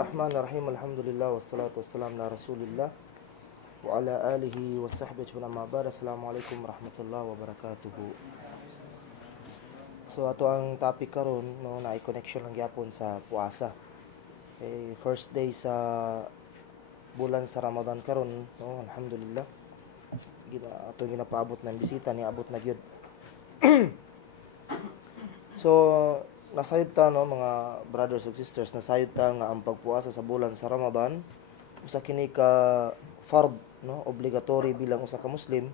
Bismillahirrahmanirrahim. Alhamdulillah wassalatu wassalamu ala Rasulillah wa ala alihi wa sahbihi wa amma ba'd. Assalamualaikum warahmatullahi wabarakatuh. So ato ang topic karon no na connection lang gyapon sa puasa. First day sa bulan sa Ramadan karon no, alhamdulillah. Ato ginapaabot ng bisita ni abot na gyud. So nasayod ta no mga brothers and sisters, nasayod ta nga ang pagpuasa sa bulan sa Ramadan usa kini ka fard no, obligatory bilang usa ka Muslim,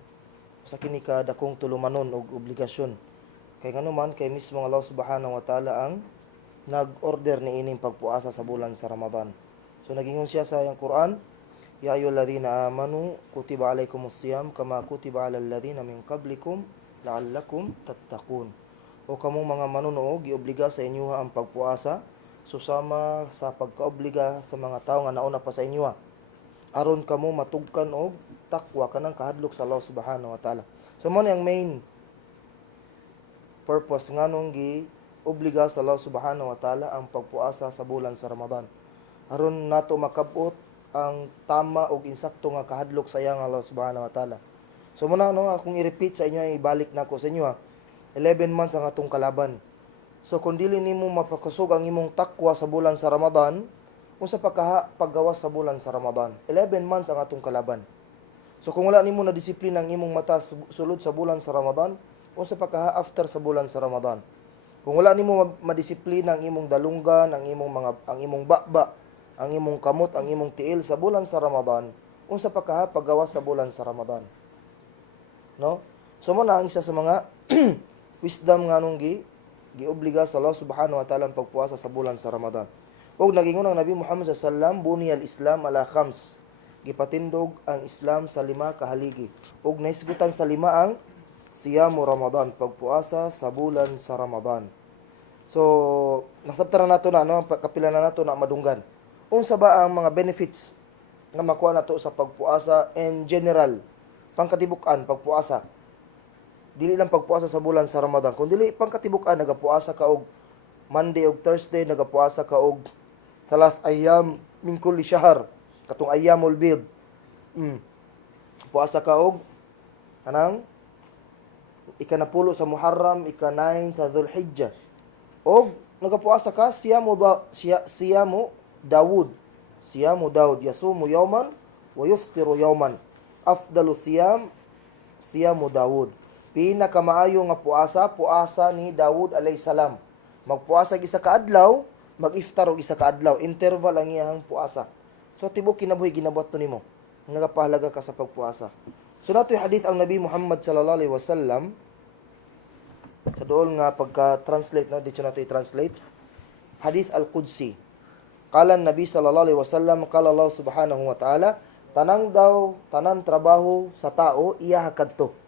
usa kini ka dakong tulumanon og obligasyon. Kay nganuman kay mismo Allah Subhanahu wa Ta'ala ang nag-order ni ining pagpuasa sa bulan sa Ramadan. So nagingon siya sa yang Quran, ya ayyuhalladhina amanu kutiba alaykumus-siyam kama kutiba alal ladzina min qablikum la'allakum tattaqun. O kamong mga manunoog, giobliga sa inyo ang pagpuasa, susama sa pagkaobliga sa mga tao nga nauna pa sa inyo. Aron kamo matugkan og takwa kanang kahadlok sa Allah Subhanahu wa Ta'ala. So mo ang main purpose nganong gi-obliga sa Allah Subhanahu wa Ta'ala ang pagpuasa sa bulan sa Ramadan. Aron nato makabot ang tama og insakto nga kahadlok sa iyang Allah Subhanahu wa Ta'ala. So muna no, akong i-repeat sa inyo, ibalik nako sa inyo 11 months ang atong kalaban. So kung dili nimo mapakasug ang imong takwa sa bulan sa Ramadan, unsa paggawas sa bulan sa Ramadan? 11 months ang atong kalaban. So kung wala nimo na disiplina ang imong mata sulod sa bulan sa Ramadan, unsa after sa bulan sa Ramadan? Kung wala nimo madisiplina ang imong dalunggan, ang imong bakba, ang imong kamot, ang imong tiil sa bulan sa Ramadan, unsa paggawas sa bulan sa Ramadan? No? So mo na ang isa sa mga wisdom nga nung giobliga sa Allah Subhanahu wa Ta'ala ang pagpuasa sa bulan sa Ramadan. Og nagingon ang Nabi Muhammad sallallahu alaihi wasallam, buniyal Islam ala khams. Gipatindog ang Islam sa 5 kahaligi. Og naisgutan sa 5 ang siyamu Ramadan, pagpuasa sa bulan sa Ramadan. So, nasabtara nato na no, kapila na nato na madunggan. Unsa ba ang mga benefits nga makuha nato sa pagpuasa in general? Pangkatibukan, pagpuasa. Dili lang pagpuasa sa bulan sa Ramadan, kung dili pangkatibukan, nagapuasa ka og Monday og Thursday, nagapuasa ka og 3 ayyam min kulli shahr, katong ayyamul bid. Puasa ka og anang ikanapulo sa Muharram, ika-9 sa Dhul-Hijjah. Og nagapuasa ka siyamu Dawud. Siyamu Dawud, yasumu yawman wa yuftiru yawman. Afdalu siyamu Dawud. Pinakamaayo nga puasa ni Dawud alayhi salam. Magpuasa isa ka adlaw, mag-iftar og isa ka adlaw, interval ang iyang puasa. So tibok kinabuhi ginabuhat to nimo. Nagapahalaga ka sa pagpuasa. So nato yung hadith ang Nabi Muhammad sallallahu alaihi wasallam sa dool nga pagka-translate no, dito nato i-translate. Hadith al-Qudsi. Qala an-Nabi sallallahu alaihi wasallam, qala Allah Subhanahu wa Ta'ala, tanan trabaho sa tao iya kadto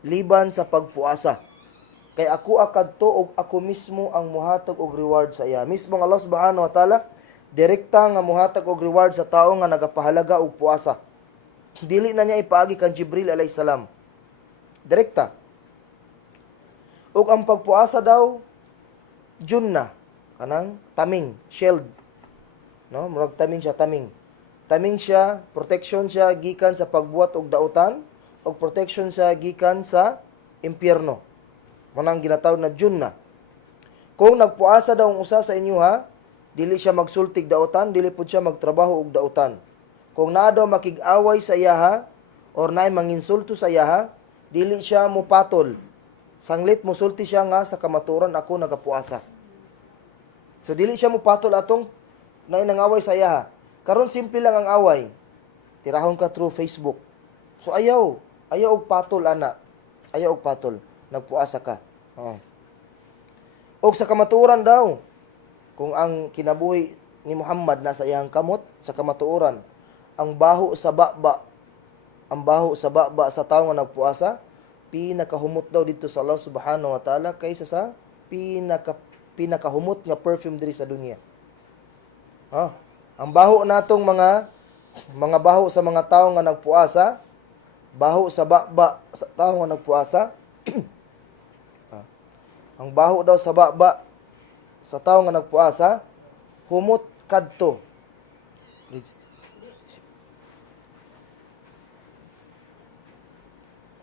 liban sa pagpuasa. Kay ako akadto og ako mismo ang muhatag og reward sa iya. Mismo Allah Subhanahu wa Ta'ala direkta nga muhatag og reward sa tao nga nagapahalaga og puasa. Dili na niya ipaagi kan Jibril alayhis salam. Direkta. Og ang pagpuasa daw junna, kanang taming, shield. No, murag taming siya, taming. Taming siya, protection siya gikan sa pagbuhat og dautan, og protection sa gikan sa impyerno. Manang ginatawag na junna. Kung nagpuasa daw ang usa sa inyo dili siya magsultig dautan, dili pud siya magtrabaho og dautan. Kung naa daw makig-away sa iya or naay manginsulto sa iya dili siya mupatol. Sanglit mosulti siya nga sa kamaturan ako nagapuasa. So dili siya mupatol atong naay nangaway sa iya. Karon simple lang ang away. Tirahon ka through Facebook. So ayaw og patol ana. Ayaw og patol. Nagpuasa ka. Og sa kamatuoran daw, kung ang kinabuhi ni Muhammad nasa iyang kamot, sa kamatuoran, ang baho sa baba sa tawo nga nagpuasa, pinakahumot daw dito sa Allah Subhanahu wa Ta'ala kaysa sa pinakahumot nga perfume diri sa dunya. Ang baho natong mga baho sa mga tawo nga nagpuasa, baho sa baba sa tao nga nagpuasa. Ang baho daw sa baba sa tao nga nagpuasa, humot kadto.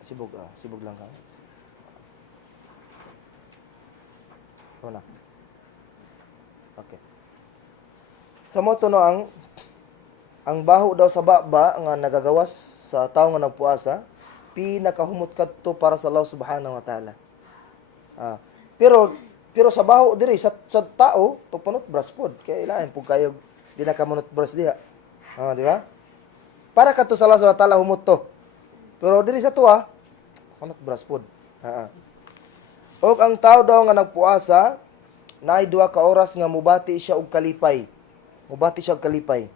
Sibog lang ka. Una. Okay. Sa mo to no, ang baho daw sa baba nga nagagawas sa tao nga nagpuasa, pinakahumot kadto para sa Allah subhanahu wa ta'ala. Pero sa baho diri sa tao tupunot braspod kay ilahin pug kayo di na kamunot bras diha. Di ba? Para kadto sa Allah subhanahu wa ta'ala humot to. Pero diri sa tuwa kunot braspod. Og ang tao daw nga nagpuasa naay 2 ka oras nga mubati siya og kalipay. Mubati siya og kalipay.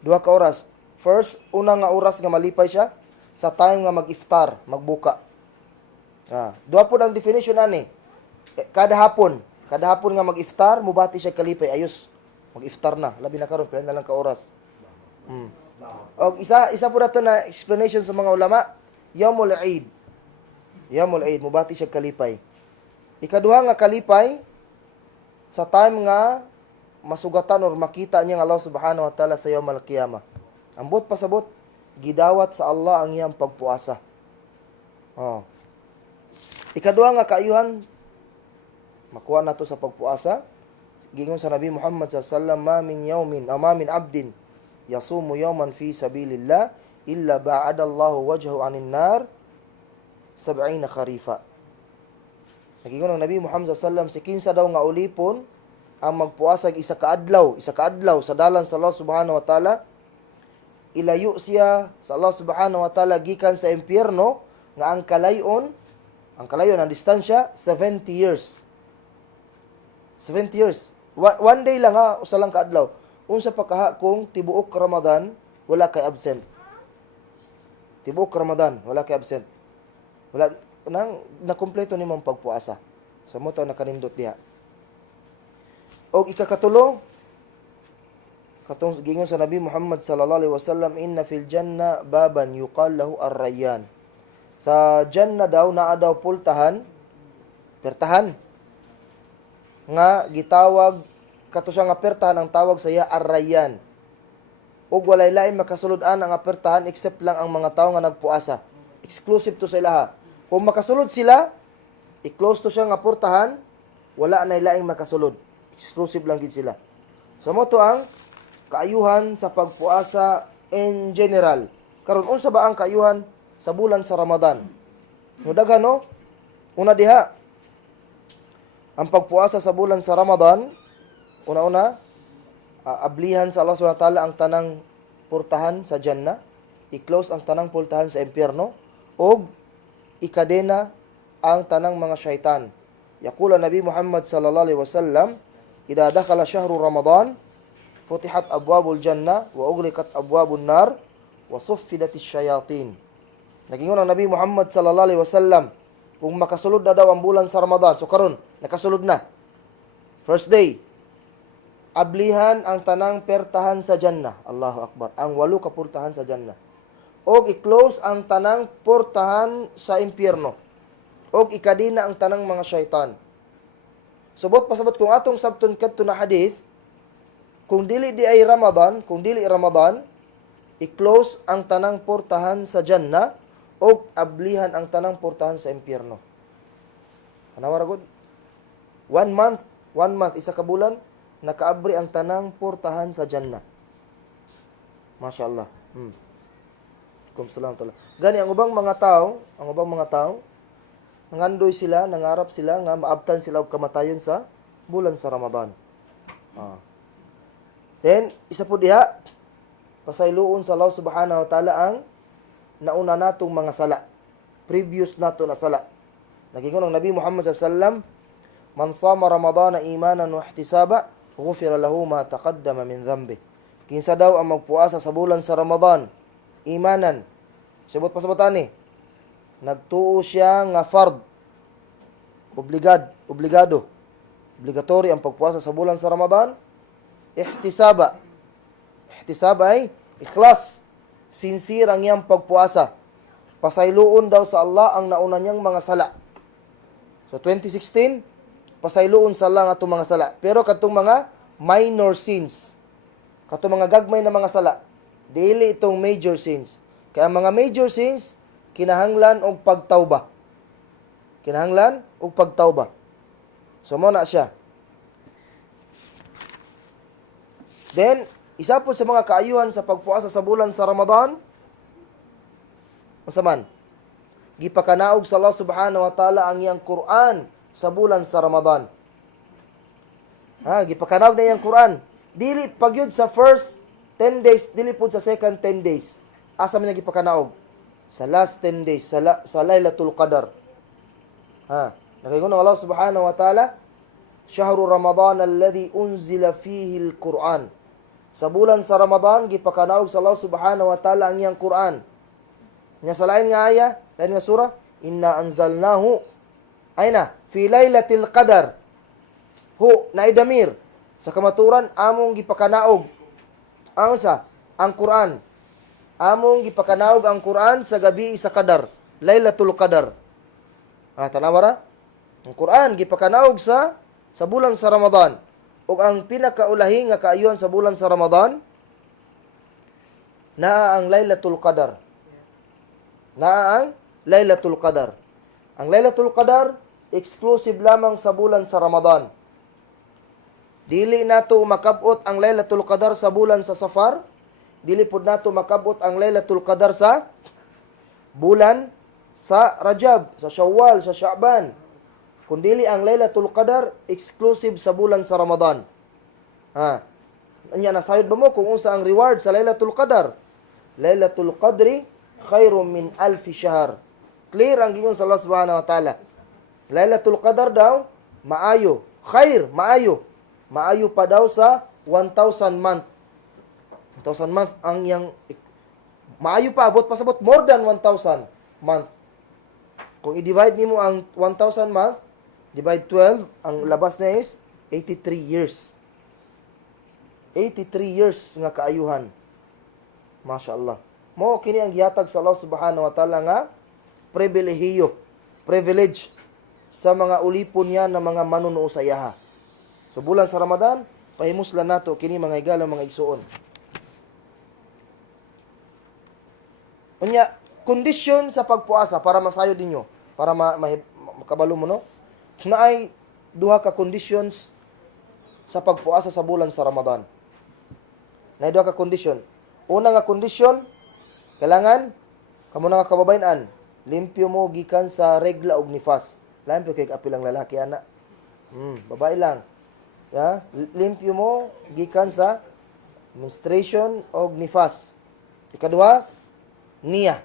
2 ka oras. First, una nga oras nga malipay siya sa time nga mag-iftar, magbuka. Duha po ang definition ani. Kada hapon nga mag-iftar, mubati siya kalipay, ayos. Mag-iftar na, labi na karon, pila na lang ka oras. Og isa po nato na explanation sa mga ulama, Yaumul Eid. Yaumul Eid, mubati siya kalipay. Ikaduha nga kalipay sa time nga masugatan or makita niya ang Allah subhanahu wa ta'ala sa Yaumul Qiyamah. Ambot pasabot, gidawat sa Allah ang iyang pagpuasa. Ikaduha nga kaayuhan, makuha na to sa pagpuasa. Gingon sa Nabi Muhammad sallallahu alaihi wasallam, ma min abdin yasumu yawman fi sabilillah illa ba'ada Allahu wajhahu 'anil nar 70 kharifa. Nagingon ang Nabi Muhammad sallallahu alaihi wasallam, si kinsa daw nga ulipon ang magpuasa isa ka adlaw sa dalan sa Allah subhanahu wa ta'ala, ilayo siya sa Allah subhanahu wa ta'ala gikan sa impyerno nga ang kalayon ang distansya 70 years. 70 years. One day lang usa lang ka adlaw. Unsa pa kaha kung tibuok Ramadan wala kay absent. Tibuok Ramadan wala kay absent. Wala nang nakumpleto nimong pagpuasa. Sa mo taw nakanindot diha. Og ikakatulo, katong gingon sa Nabi Muhammad sallallahu alaihi wasallam, inna fil janna baban yuqal lahu ar-rayyan. Sa janna daw naa daw pultahan, pertahan nga gitawag kato siya nga pertahan ang tawag sa iya ar-rayyan. Ug walay lain makasulod-an ang pertahan except lang ang mga tawo nga nagpuasa. Exclusive to sa ilaha. Kung makasulod sila, i-close to siya nga portahan, wala na laing makasulod. Exclusive lang gid sila. So mo to ang kaayuhan sa pagpuasa in general. Karon unsa ba ang kaayuhan sa bulan sa Ramadan? No daghan no? Una diha, ang pagpuasa sa bulan sa Ramadan, una-una, ablihan sa Allah subhanahu wa ta'ala ang tanang portahan sa Jannah, i-close ang tanang portahan sa impyerno, og ikadena ang tanang mga syaitan. Yaqula Nabi Muhammad sallallahu alaihi wasallam, idza dakhala syahru Ramadan, futihat abwabul jannah wa ughliqat abwabun nar wa suffidatis syayatin. Nagingon ang Nabi Muhammad sallallahu alaihi wasallam, kung makasulod na daw ang bulan sa Ramadan, so karon nakasulod na. First day, ablihan ang tanang pertahan sa Jannah. Allahu Akbar. Ang 8 ka portahan sa Jannah. Og i-close ang tanang portahan sa impyerno. Og ikadina ang tanang mga syaitan. Subot pasabot kung atong sabton kadto na hadith, kung dili Ramadan, i-close ang tanang portahan sa Jannah o ablihan ang tanang portahan sa impyerno. Anawara gud? 1 month, isa ka bulan, nakaabri ang tanang portahan sa Jannah. Masya Allah. Salam tala. Gani ang ubang mga tao, nangandoy sila, nangarap sila nga maabtan sila og kamatayon sa bulan sa Ramadan. Then isa po diha, pasayloon sa Allah subhanahu wa ta'ala ang nauna natong mga sala. Previous nato na sala. Nagingon ang Nabi Muhammad sallallahu alaihi wasallam, man sama Ramadana imanan wa ihtisaba, ghufira lahu ma taqaddama min dhanbi. Kinsa daw ang magpuasa sa bulan sa Ramadan, imanan. Sabot pasabotani. Nagtuo siya nga fard. Obligatory ang pagpuasa sa bulan sa Ramadan. Ihtisaba ay ikhlas. Sincere ang iyang pagpuasa. Pasayloon daw sa Allah ang nauna niyang mga sala. So 2016, pasayloon sa Allah ang atong mga sala. Pero katong mga minor sins, Kato mga gagmay na mga sala, dili itong major sins. Kaya ang mga major sins, kinahanglan og pagtawba. Kinahanglan og pagtawba. So mo na siya. Then, isa po sa mga kaayuhan sa pagpuasa sa bulan sa Ramadan, masaman, gipakanaog sa Allah subhanahu wa ta'ala ang iyang Quran sa bulan sa Ramadan. Gipakanaog na iyang Quran. Dili pagyud sa first 10 days, dili po sa second 10 days. Asa man niya gipakanaog? Sa last 10 days, sa Laylatul Qadar. Nakaingon ng Allah subhanahu wa ta'ala, Syahru Ramadan alladhi unzila fihi al-Quran. Sa bulan sa Ramadan, gipakanaog sa Allah subhanahu wa ta'ala ang iyang Quran. Nya sa lain nga aya, lain nga surah, Inna anzalnahu, fi laylatil qadar. Naidamir. Sa kamaturan, among gipakanaog. Ang Quran. Among gipakanaog ang Quran sa gabi sa Qadar. Laylatul Qadar. Tanawara? Ang Quran, gipakanaog sa bulan sa Ramadan. O ang pinakaulahi nga kaayuhan sa bulan sa Ramadan, naa ang Laylatul Qadar. Naa ang Laylatul Qadar. Ang Laylatul Qadar, exclusive lamang sa bulan sa Ramadan. Dili nato makabot ang Laylatul Qadar sa bulan sa Safar. Dili pud nato makabot ang Laylatul Qadar sa bulan sa Rajab, sa Shawwal, sa Sha'ban. Kundili ang Laylatul Qadar exclusive sa bulan sa Ramadan. Anya nasayod ba mo kung unsa ang reward sa Laylatul Qadar? Laylatul Qadri khairum min alfi shahr. Clear ang gingon sa Allah subhanahu wa ta'ala. Laylatul Qadar daw maayo, khair, maayo. Maayo pa daw sa 1,000 month. 1,000 month ang yang maayo pa abot pasabot more than 1,000 month. Kung i-divide nimo ang 1,000 month, divide 12, ang labas na is 83 years. 83 years nga kaayuhan. Mashallah. Mo kini ang gihatag sa Allah subhanahu wa ta'ala nga privilege sa mga ulipon niya na mga manunuo sa yaha. So bulan sa Ramadan, pahimuslan nato kini mga igala mga igsuon. Unya, kondisyon sa pagpuasa para masayo ninyo, para makabalo mo no. Na ay duha ka conditions sa pagpuasa sa bulan sa Ramadan. Na duha ka condition. Una nga condition, kailangan kamo nga kababayan-an, limpyo mo gikan sa regla og nifas. Limpyo kay apil ang lalaki ana. Babae lang. Limpyo mo gikan sa menstruation og nifas. Ikaduha, niya.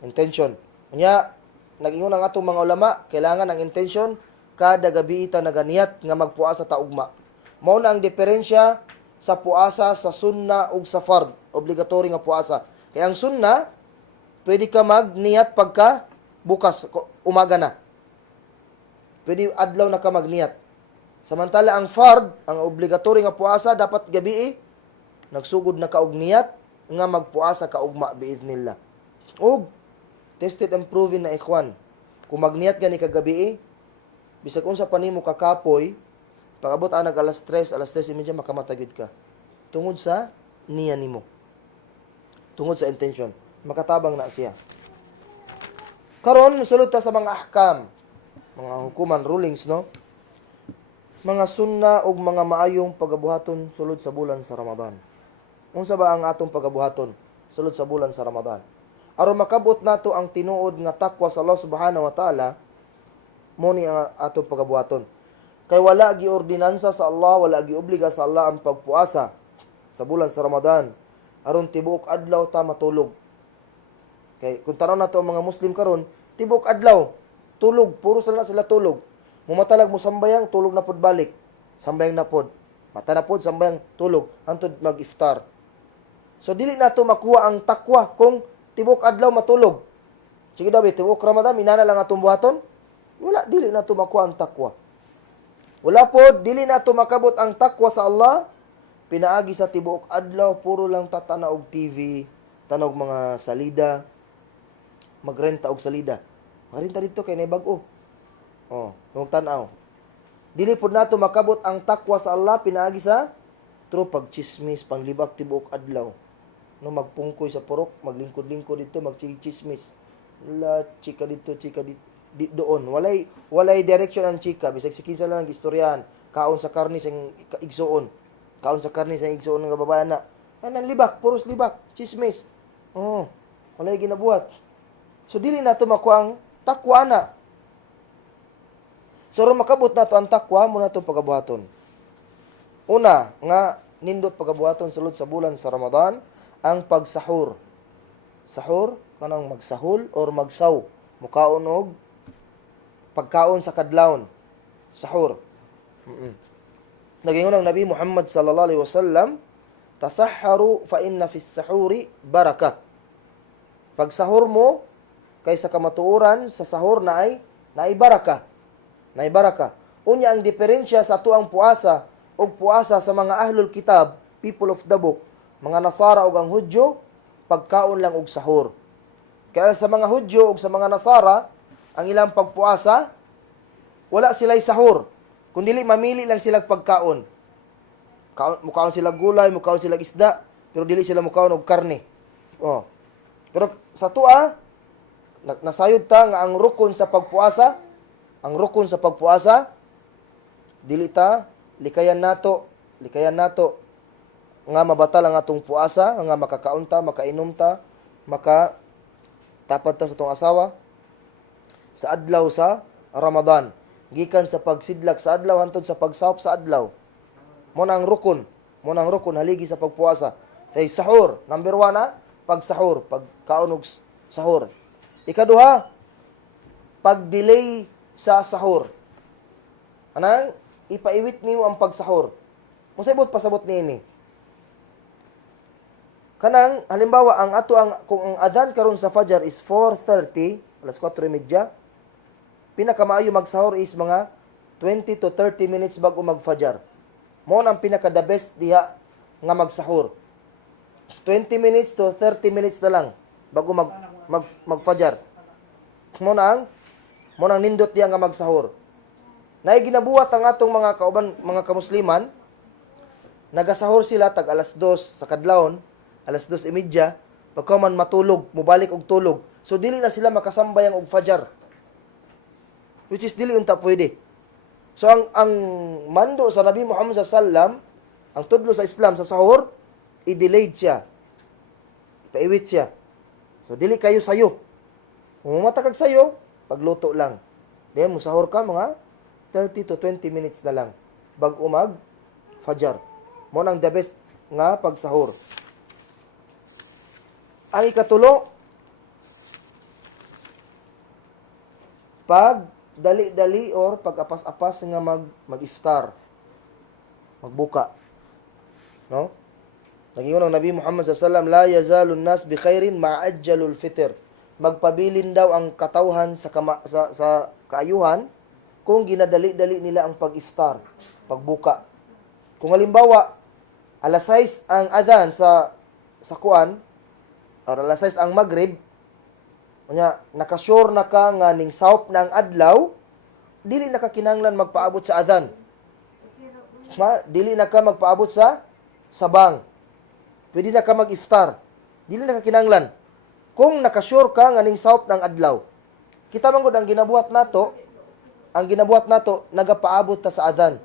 Intention. Unya, nag-ingon ang atong mga ulama, kailangan ang intention kada gabi ita naganiyat nga magpuasa ta ugma. Mao na ang diferensya sa puasa sa sunna ug sa fard, obligatory nga puasa. Kaya ang sunna, pwede ka magniyat pagka bukas, umaga na. Pwede adlaw na ka magniyat. Samantala ang fard, ang obligatory nga puasa, dapat gabi nagsugod na ka og niyat nga magpuasa ka ugma biidnillah. Og tested and proven na ikhwan. Kung magniyat gani kagabi bisag unsa pa nimo kakapoy, pag-abot anag alas 3 imedya makamatagid ka. Tungod sa niya nimo. Tungod sa intention. Makatabang na siya. Karon sulod ta sa mga ahkam, mga hukuman, rulings, no? Mga sunna ug mga maayong pagabuhaton sulod sa bulan sa Ramadan. Unsa ba ang atong pagabuhaton sulod sa bulan sa Ramadan? Aron makabot nato ang tinuod nga takwa sa Allah subhanahu wa ta'ala, mo ni ang atong pagabuhaton. Kay wala giordinansa sa Allah, wala giobliga sa Allah ang pagpuasa sa bulan sa Ramadan. Aron tibuok adlaw ta matulog. Kay kung tanaw nato ang mga Muslim karon, tibuok adlaw tulog, puro sila tulog. Mumatalag mo sambayang tulog na pod balik. Sambayang na pod. Mata na pod sambayang tulog hangtod mag-iftar. So dili nato makuha ang takwa kung tibok adlaw matulog. Sige daw, tibok Ramadan inana lang atong buhaton. Wala, dili nato makuha ang takwa. Wala pod, dili nato makabot ang takwa sa Allah. Pinaagi sa tibok adlaw, puro lang tatanaw og TV, tanog mga salida, magrenta og salida. Magrenta dito kay nay bag-o. Nung tanaw. Dili pod nato makabot ang takwa sa Allah pinaagi sa True, pag chismis, panglibak tibuok adlaw. No, magpungkoy sa purok, maglingkod-lingkod dito, magchismis. La, chika dito, chika dito. Doon. Walay direction ang chika. Bisag si kinsa lang istoryahan. Kaon sa karni sa igsuon. Kaon sa karni sa igsuon ng babae na. Anang libak, puros libak, chismis. Oh, walay ginabuhat. So, dili na ito makuha ang takwa na. So, makabot na ito ang takwa, muna ito pagabuhaton. Una, nga, nindot pagabuhaton sulod sa bulan sa Ramadan, ang pagsahur. Sahur, kanang magsahul or magsaw. Mukaon og pagkaon sa kadlawon. Sahur. Nagingon ang Nabi Muhammad sallallahu alaihi wasallam, tasahharu fa inna fis sahuri baraka. Pag sahur mo, kaysa kamatuoran sa sahur na ay baraka. Na ay baraka. Unya ang diferensya sa tuang puasa o puasa sa mga ahlul kitab, people of the book, mga Nasara o ang Hudyo, pagkaon lang og sahur. Kaya sa mga Hudyo o sa mga Nasara, ang ilang pagpuasa, wala sila'y sahur. Kundili mamili lang silang pagkaon. Mukaon sila gulay, mukaon sila isda, pero dili sila mukaon og karne. Oh. Pero sa tua, nasayod ta nga ang rukun sa pagpuasa, dili ta likayan nato nga mabatal ang atong puasa, nga makakaon ta, makainom ta, tapad ta sa tong asawa sa adlaw sa Ramadan, gikan sa pagsidlak sa adlaw hantod sa pagsahop sa adlaw. Mo nang rukun haligi sa pagpuasa. Kay sahur, number 1 na pagsahur, pagkaon og sahur. Ikaduha, pag-delay sa sahur. Anang ipaiwit niyo ang pagsahur. Musabot pasabot niini. Kanang halimbawa kung ang adhan karon sa Fajr is 4:30, alas 4:30, pinakamaayo magsahur is mga 20 to 30 minutes bago mag-Fajr. Mo ang pinaka the best diha nga magsahur. 20 minutes to 30 minutes na lang bago mag-Fajr. Mo nang nindot diha nga magsahur. Naay ginabuhat ang atong mga kauban, mga kamusliman, nagasahur sila tag alas 2 sa kadlawon, alas 2:30, pagkaman matulog, mubalik og tulog. So dili na sila makasambayang og Fajr. Which is dili unta pwede. So ang mando sa Nabi Muhammad sallallahu alaihi wasallam, ang tudlo sa Islam sa sahur, i-delayed siya. Paiwit siya. So dili kayo sayo. Kung matakag sayo, pagluto lang. Then mo sahur ka mga 30 to 20 minutes na lang bago mag-Fajr. Mo nang the best nga pagsahur. Ang ikatulo, pag dali-dali or pag-apas-apas nga mag-iftar, magbuka. No? Nagingon ang Nabi Muhammad sallallahu alaihi wasallam, la yazalun nas bi khairin ma'ajjalul fitr. Magpabilin daw ang katawhan sa kaayuhan kung ginadali-dali nila ang pag-iftar, pagbuka. Kung halimbawa, alas 6 ang adhan sa kuan, or alas 6 ang Maghrib, nakasure na ka nga ning sahop na ang adlaw, dili na ka kinahanglan magpaabot sa adhan. Dili na ka magpaabot sa sabang. Pwede na ka mag-iftar. Dili na ka kinahanglan. Kung nakasure ka nga ning sahop ng adlaw. Kita man gud ang ginabuhat nato, nagapaabot ta sa adhan.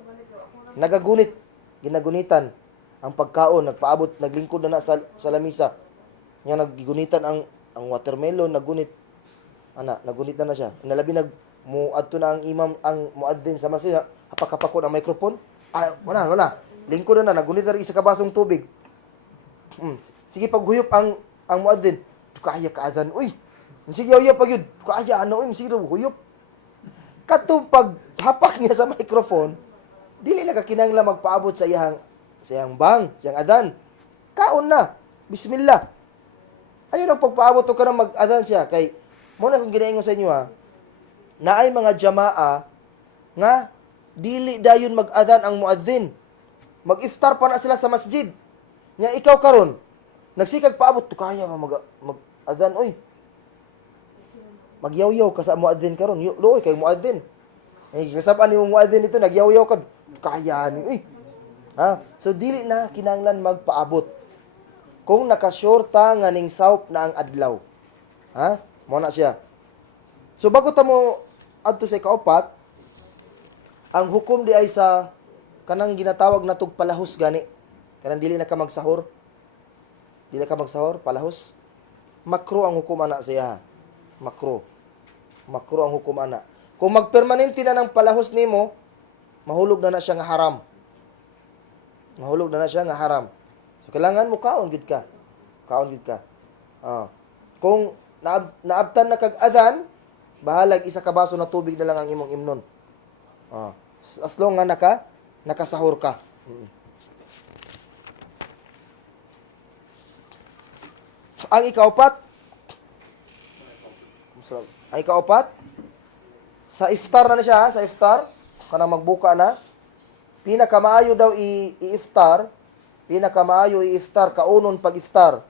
Ginagunitan ang pagkaon, nagpaabot, naglingkod na sa lamisa. Nga naggigunitan ang watermelon, nagunit na siya. Nalabi muadto na ang imam, ang muadzin sa masjid, hapak-hapakon ang microphone. Wala. Lingkod na, nagunit na isa ka basong tubig. Sige, paghuyop ang muadzin. Kaya ka adhan, uy. Sige, huyop pag yun. Kaya sige, huyop. Katong paghapak niya sa microphone, dili na kakinanglan magpaabot sa iyang bang, siyang adhan. Kaon na. Bismillah. Ayun ang pagpaabot ka na mag-adhan siya. Kay, muna kung ginaingon sa inyo na ay mga jamaa nga, dili dayon mag-adhan ang muadzin. Mag-iftar pa na sila sa masjid. Nga ikaw karon, nagsikag paabot, kaya mag-adhan, oy. Magyaw-yaw ka sa muadzin karon. Looy kay muadzin. Kasabaan ni muadzin ito, nagyaw-yaw ka. Kaya ni, uy. So dili na kinahanglan magpaabot kung nakasyurta nga ning sawp na ang adlaw. Mo na siya. So bago ta mo adto sa ikaupat, ang hukom di ay sa kanang ginatawag na tug palahos gani. Kanang dili na ka magsahur. Dili ka magsahur, palahos. Makro ang hukom ana siya. Makro. Makro ang hukom ana. Kung magpermanente na ng palahos nimo, mahulog na siya nga haram. Mahulog na siya nga haram. So kailangan mo kaon gid ka. Kaon gid ka. Kung naabtan na kag adhan, bahalag isa ka baso na tubig na lang ang imong imnon. As long nga nakasahur ka. Ang ikaapat, sa iftar na siya, sa iftar, kanang magbuka na, pinakamaayo daw i-iftar, kaunon pag-iftar,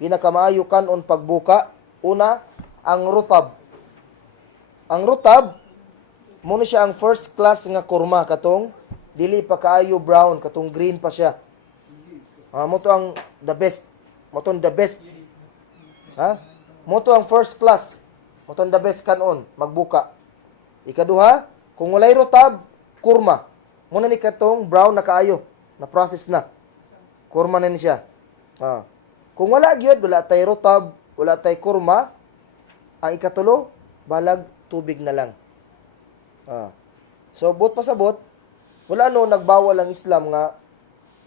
pinakamaayo kanon pagbuka, una, ang rutab. Ang rutab, muna siya ang first class nga kurma, katong, dili pa kaayo brown, katong green pa siya. Mo to ang the best. Mo to the best. Mo to ang first class. Mo to the best kanon, magbuka. Ikaduha, kung walay rutab, kurma. Muna ni katong brown na kaayo, na process na. Kurma na ni siya. Kung wala gyud, wala tay rutab, wala tay kurma, ang ikatulo, balag tubig na lang. So, bot pa sa bot, wala nagbawal ang Islam nga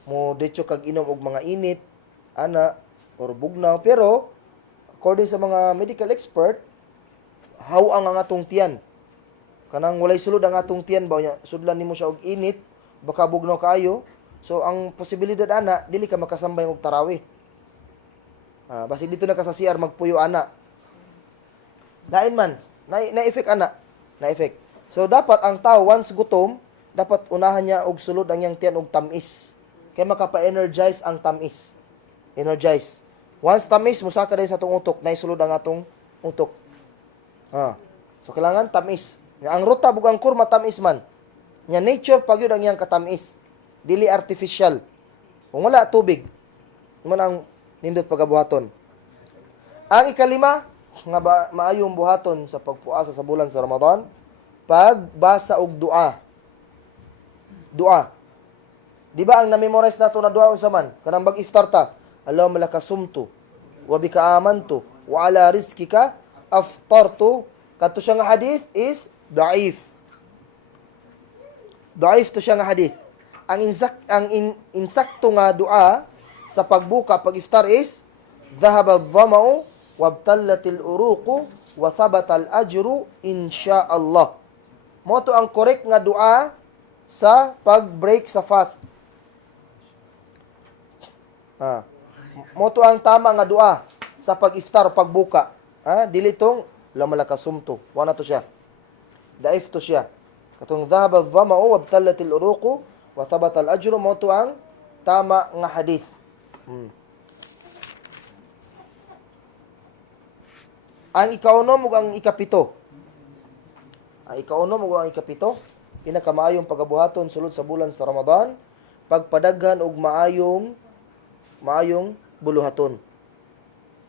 mo detso kag inom og mga init, or bugnaw. Pero, according sa mga medical expert, how ang atong tiyan. Kanang walay sulod ang atong tiyan ba nya, sudlan nimo siya og init, baka bugnaw kaayo. So ang posibilidad ana dili ka makasambay og tarawih. Basi dito na ka sa CR magpuyo ana. Dain man, na-effect ana, na-effect. So dapat ang tao once gutom, dapat unahan niya og sulod ang iyang tiyan og tamis. Kay makapa-energize ang tamis. Energize. Once tamis, musaka din sa atong utok, naisulod ang atong utok. So, kailangan tamis. Ang rutab ug ang kurma tamis man. Nya nature pag yun ang iyang katamis. Dili artificial. Kung wala tubig, man ang nindot pagabuhaton. Ang ikalima, nga maayong buhaton sa pagpuasa sa bulan sa Ramadan, pagbasa og dua. Dua. Di ba ang na-memorize nato na dua unsa man? Kanang mag-iftar ta. Allahumma laka sumtu wa bika amantu wa ala rizkika aftartu. Kato siya nga hadith is da'if. Da'if to siya nga hadith. Ang insakto nga dua sa pagbuka pag-iftar is dhahaba adh-dhama'u wabtallatil uruqu wa thabata al-ajru insyaallah. Mo to ang correct nga dua sa pag-break sa fast. Mo to ang tama nga dua sa pag-iftar, pagbuka. Dili tong lamalaka sumto. Wala to siya. Daif to siya. Katong dhahaba adh-dhama'u wabtallatil uruqu wa thabata al-ajru, mo to ang tama nga hadith. Ang ikaunom ug ang ikapito. Ang ikaunom ug ang ikapito, pinakamaayong pagabuhaton sulod sa bulan sa Ramadan, pagpadaghan og maayong buluhaton.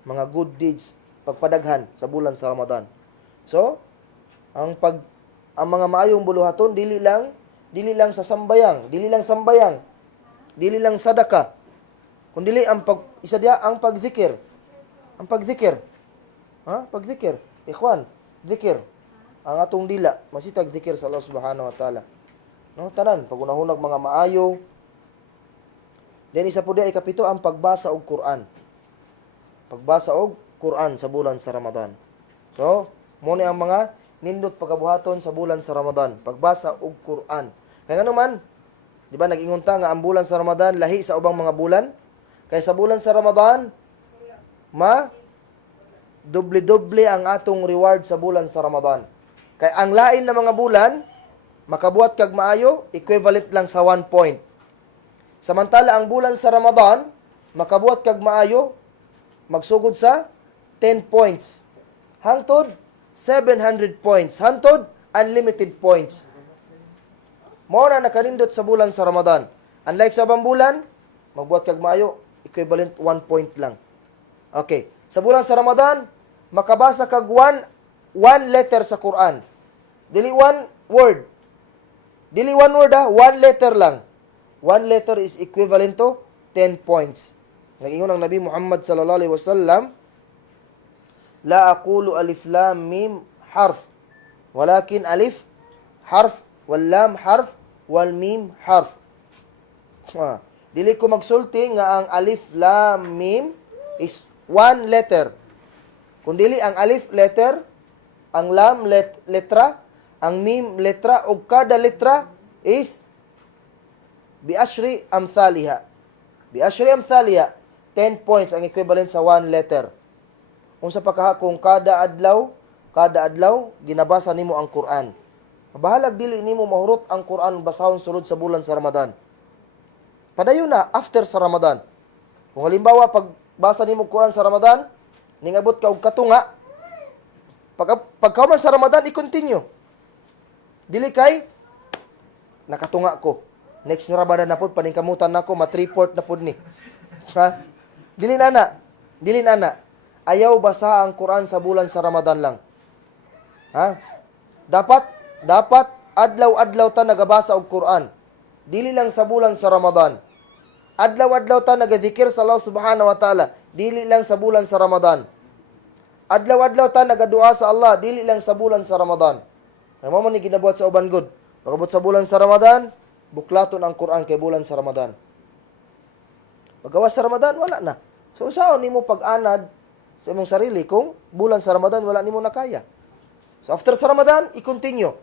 Mga good deeds, pagpadaghan sa bulan sa Ramadan. So, ang mga maayong buluhaton dili lang sa sambayang, dili lang sadaka, kundi ang ang pagzikir. Ang pagzikir. Pagzikir. Ikhwan, zikir. Ang atong dila, masitag zikir sa Allah Subhanahu wa Ta'ala. Tanan, pagunahunag mga maayo. Then isa po diya ikapito ang pagbasa og Quran. Pagbasa og Quran sa bulan sa Ramadan. So, mo ni ang mga nindot pagabuhaton sa bulan sa Ramadan, pagbasa og Quran. Kaya nga naman, di ba nag-ingon ta nga ang bulan sa Ramadan lahi sa ubang mga bulan? Kaya sa bulan sa Ramadan, doble-doble ang atong reward sa bulan sa Ramadan. Kaya ang lain na mga bulan, makabuhat kag maayo, equivalent lang sa 1 point. Samantala ang bulan sa Ramadan, makabuhat kag maayo, magsugod sa 10 points. Hangtod 700 points. Hangtod unlimited points. Mao na nakanindot sa bulan sa Ramadan. Unlike sa ubang bulan, magbuhat kag maayo, equivalent 1 point lang. Okay. Sa bulan sa Ramadan, makabasa kag one letter sa Quran. Dili one word. Dili one word one letter lang. One letter is equivalent to 10 points. Nag-ingon ang Nabi Muhammad sallallahu alaihi wasallam, la aqulu alif lam mim harf, walakin alif harf wal lam harf wal mim harf. Dili ko magsulti nga ang alif lam mim is one letter. Kundili ang alif letter, ang lam letra, ang mim letra, o kada letra is bi'ashri amthaliha. Bi'ashri amthaliha, 10 points ang equivalent sa one letter. Unsa pa kaha kung kada adlaw ginabasa nimo ang Quran. Bahalag dili nimo mahurot ang Quran basahon sulod sa bulan sa Ramadan. Padayon na after sa Ramadan. Kung halimbawa pagbasa nimo Quran sa Ramadan, ningabot ka og katunga, pagkauman sa Ramadan i-continue. Dili kay nakatunga ko. Next Ramadan na pod paningkamutan nako, mat-report na pod ni. Ha? Dili nana. Ayaw basa ang Quran sa bulan sa Ramadan lang. Ha? Dapat adlaw-adlaw ta nagabasa og Quran. Dili lang sa bulan sa Ramadan. Adlaw-adlaw ta nagadikir sa Allah Subhanahu wa Ta'ala. Dili lang sa bulan sa Ramadan. Adlaw-adlaw ta nagadua sa Allah. Dili lang sa bulan sa Ramadan. Kaya mo ni ginabuhat sa uban good. Pagabot sa bulan sa Ramadan, buklaton ang Quran kay bulan sa Ramadan. Paggawas sa Ramadan, wala na. So, saan nimo pag-anad sa imong sarili kung bulan sa Ramadan wala nimo nakaya? So, after sa Ramadan, i-continue.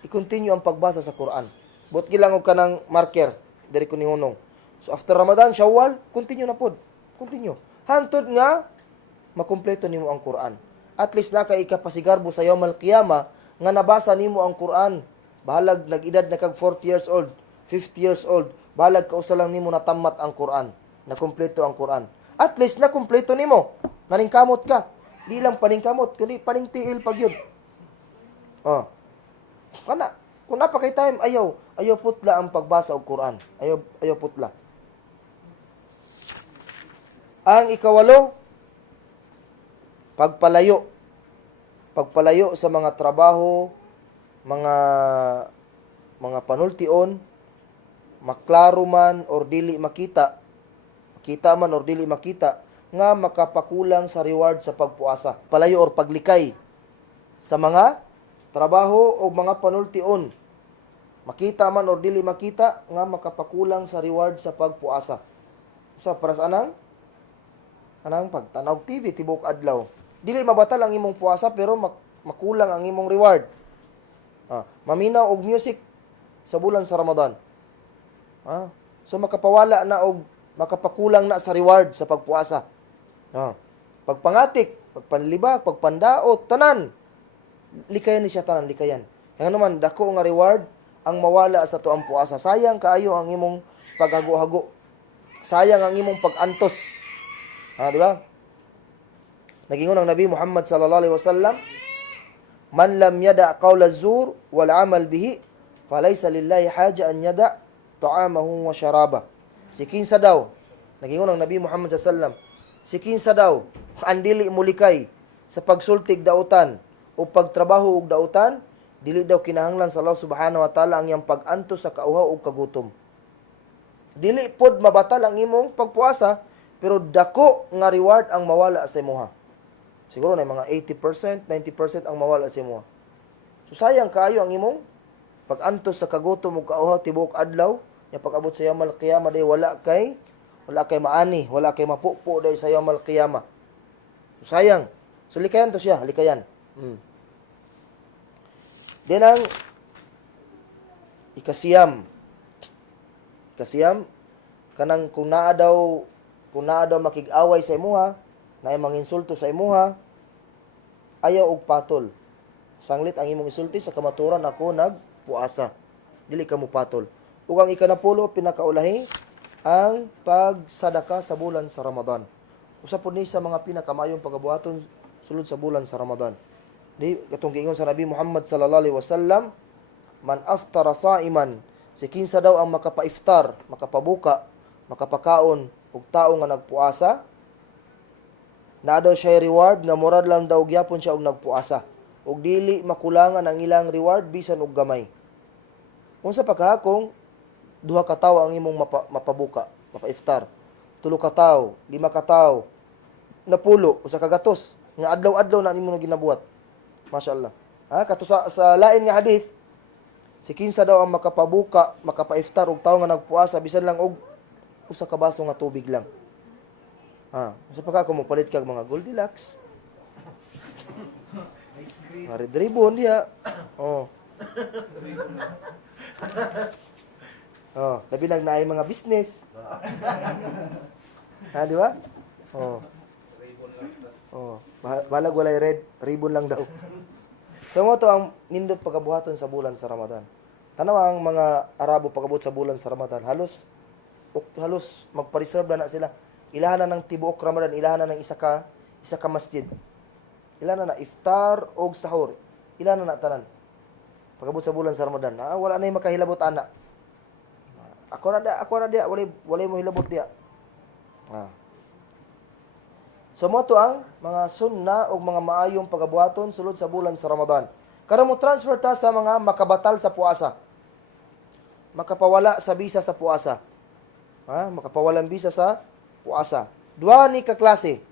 I-continue ang pagbasa sa Quran. But gilang og kanang marker, diri ko nihunong. So, after Ramadan, Shawwal, continue na pod. Continue. Hantod nga, makumpleto nimo ang Quran. At least na kay ikapasigarbo sa Yawm al-Qiyamah, nga nabasa nimo ang Quran. Bahalag nag-edad na kag 40 years old, 50 years old, bahalag kausa lang nimo natamat ang Quran. Nakumpleto ang Quran. At least nakumpleto nimo. Naningkamot ka. Di lang paningkamot, kundi paningtiil pagyud. Oh. Kana, kung napakay time, ayaw putla ang pagbasa og Quran. Ayaw putla. Ang ikawalo, pagpalayo sa mga trabaho, mga panultion, maklaro man or dili makita man or dili makita, nga makapakulang sa reward sa pagpuasa. Palayo or paglikay sa mga trabaho o mga panultion, makita man or dili makita, nga makapakulang sa reward sa pagpuasa. Sa para sa anang pagtanaw TV tibok adlaw. Dili mabatal ang imong puasa pero makulang ang imong reward. Maminaw og music sa bulan sa Ramadan. So makapawala na og makapakulang na sa reward sa pagpuasa. Pagpangatik, pagpanlibak, pagpandaot, tanan. Likayan ni siya tanan, likayan. Kaya naman, dako nga reward ang mawala sa tuang puasa. Sayang kaayo ang imong paghago-hago. Sayang ang imong pag-antos. Di ba? Nagingon ang Nabi Muhammad sallallahu alaihi wasallam, man lam yada qawla zur wal amal bihi, falaysa lillahi haja an yada ta'amahu wa syaraba. Sikinsa daw, nagingon ang Nabi Muhammad sallallahu alaihi wasallam, sikinsa daw, andili mulikay sa pagsultig dautan o pagtrabaho og dautan, dili daw kinahanglan sa Allah Subhanahu wa Ta'ala ang iyang pag-antos sa kauhaw o kagutom. Dili pod mabatal ang imong pagpuasa, pero dako nga reward ang mawala sa imuha. Siguro na mga 80%, 90% ang mawala sa imuha. So sayang kaayo ang imong pag-antos sa kagutom ug kauhaw tibuok adlaw, nya pag-abot sa Yawm al-Qiyamah day wala kay maani, wala kay mapupo day sa Yawm al-Qiyamah. So sayang. So likayan to siya, likayan. Then ang ikasiyam, kanang kung naa daw makig-away sa imuha, na imong insulto sa imuha, ayaw og patol. Sanglit ang imong insulti sa kamaturan ako nagpuasa. Dili ka mo patol. Ug ang ikanapulo, pinakaulahi, ang pagsadaka sa bulan sa Ramadan. Usa pod ni sa mga pinakamayong pagabuhaton sulod sa bulan sa Ramadan. Di katong giingon sa Nabi Muhammad sallallahu alaihi wasallam, man aftara sa'iman, Si kinsa daw ang makapaiftar, makapabuka, makapakaon ug tao nga nagpuasa, na daw siya reward nga murad lang daw gyapon siya og nagpuasa. Ug dili makulangan ang ilang reward bisan og gamay. Unsa pa ka kung duha ka tawo ang imong mapabuka, mapaiftar. 3 ka tawo, 5 ka tawo, napulo usa ka gatos nga adlaw-adlaw na nimo ginabuhat. Masyaallah. Kato sa lain nga hadith, si kinsa daw ang makapabuka, makapaiftar og tawo nga nagpuasa bisan lang og usa ka baso nga tubig lang. Usa pa ka kung mopalit kag mga Goldilocks. Red ribbon diha. Labi nagnaay mga business. Di ba? Balag walay red, ribbon lang daw. So mo to ang nindot pagabuhaton sa bulan sa Ramadan. Tanaw ang mga Arabo pagabot sa bulan sa Ramadan, halos magpa-reserve na sila. Ilahan na ng tibuok Ramadan, ilahan na ng isa ka masjid. Ilahan na iftar og sahur. Ilahan na tanan. Pagabot sa bulan sa Ramadan, wala na yung makahilabot ana. Ako na dia, walay mo hilabot dia. So mo to ang mga sunna o mga maayong pagabuhaton sulod sa bulan sa Ramadan. Karon mo transfer ta sa mga makabatal sa puasa. Makapawala sa bisa sa puasa. Makapawalan bisa sa puasa. Dua ka klase.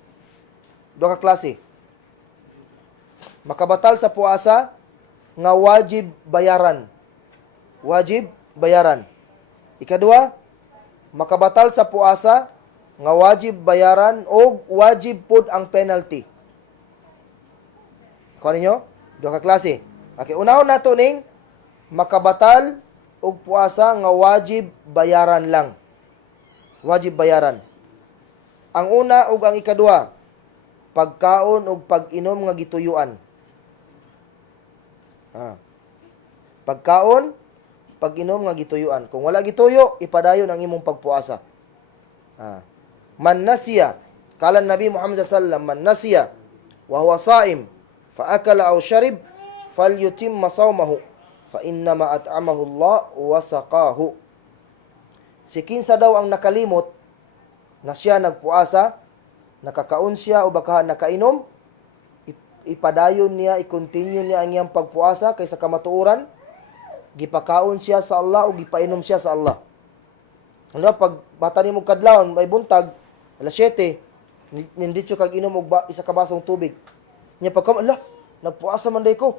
Makabatal sa puasa nga wajib bayaran. Ikadua, makabatal sa puasa nga wajib bayaran o wajib pud ang penalty. Kuha ninyo? Dua ka klase. Okay, unahon nato ning makabatal og puasa nga wajib bayaran lang. Wajib bayaran. Ang una ug ang ikadua, pagkaon ug pag-inom nga gituyuan. Pagkaon, pag-inom nga gituyuan. Kung wala gituyo, ipadayon ang imong pagpuasa. Man nasiya, kala Nabi Muhammad sallallahu alaihi wasallam, man nasiya wa huwa saim fa akala aw sharib falyutimma sawmahu fa innama at'amahu Allah wa saqahu. Si kinsa daw ang nakalimot na siya nagpuasa, nakakaon siya o baka nakainom, ipadayon niya, i-continue niya ang iyang pagpuasa kaysa kamatuoran, gipakaon siya sa Allah o gipainom siya sa Allah. Pag bata ni mo kadlawon, may buntag, alas 7, ninditso kag inom og isa ka basong tubig. Nya pagkam, nagpuasa man day ko.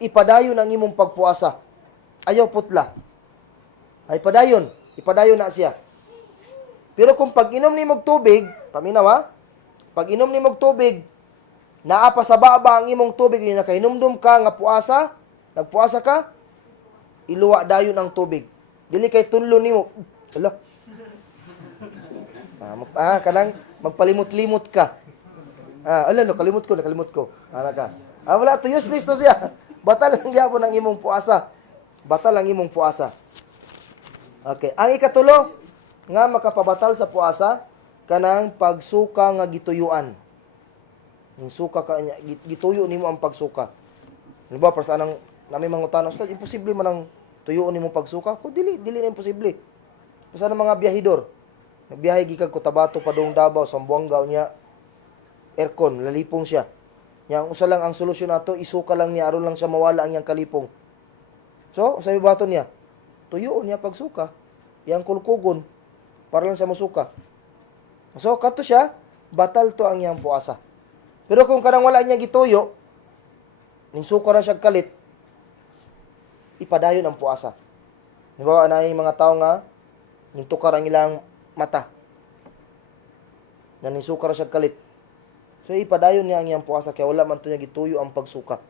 Ipadayon ang imong pagpuasa. Ayaw putla. Ay ipadayon na siya. Pero kung pag inom ni mog tubig, paminaw pag inom ni mog tubig, naa pa sa baba ang imong tubig, ni nakahinumdum ka nga puasa, nagpuasa ka, iluwa dayon ang tubig. Dili kay tunlo nimo. Kanang magpalimot-limot ka. Nakalimot ko. Ka. Wala to, useless to siya. Batal lang gyapon ang imong puasa. Okay, ang ikatulo nga makapabatal sa puasa kanang pagsuka nga gituyuan. Ning suka ka nya gituyo nimo ang pagsuka. Diba para sa anang nami mangutan, ustad, imposible man ang tuyoon nimo pagsuka? Ko dili na imposible. Para sa mga biyahidor, nagbiyahe gikan Cotabato padung Davao, Zamboanga nya aircon, lalipong siya. Yang usa lang ang solusyon nato, isuka lang niya aron lang siya mawala ang iyang kalipong. So, sabi baton niya, tuyoon niya pagsuka, yang kulkugon para lang siya musuka. So, kato siya, batal to ang iyang puasa. Pero kung kanang wala niya gituyo, ning suka ra siya kalit, ipadayon ang puasa. Halimbawa na yung mga tao nga, ning tukar ang ilang mata. Na ning suka ra siya kalit. So, ipadayon niya ang iyang puasa, kaya wala man to niya gituyo ang pagsuka.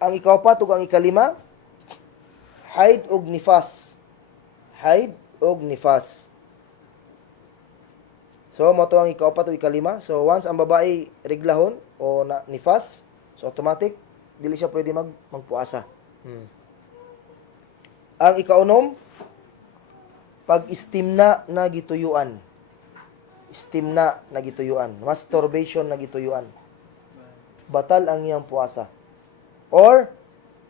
Ang ikawapat ug ang ikalima, haid ug nifas. So, mo to ang ikawapat ug ikalima. So, once ang babae reglahon o nifas, so automatic, dili siya pwede magpuasa. Ang ikaunom, pag-istimna na gituyuan. Masturbation na gituyuan. Batal ang iyang puasa. Or,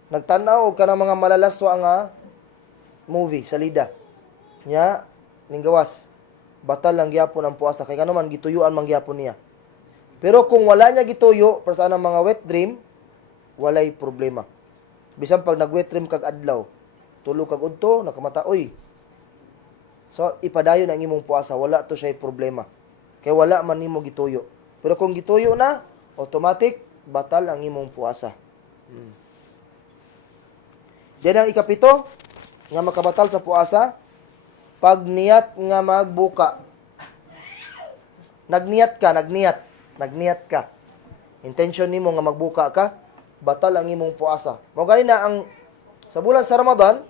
nagtanaw ka ng mga malalaswa nga movie, salida. Nya, ning gawas. Batal lang gyapon ang puasa. Kaya naman, gituyuan man gyapon niya. Pero kung wala niya gituyo, para sa mga wet dream, walay problema. Bisan pag nag-wet dream kag adlaw, tulog kag udto, nakamata, oy. So, ipadayon ang imong puasa. Wala to siya problema. Kaya wala man nimo gituyo. Pero kung gituyo na, automatic, batal ang imong puasa. Diyan ang ikapito, nga makabatal sa puasa, pag niyat nga magbuka. Nagniyat ka. Intention nimo nga magbuka ka, batal ang imong puasa. Mao gani na ang sa bulan sa Ramadan,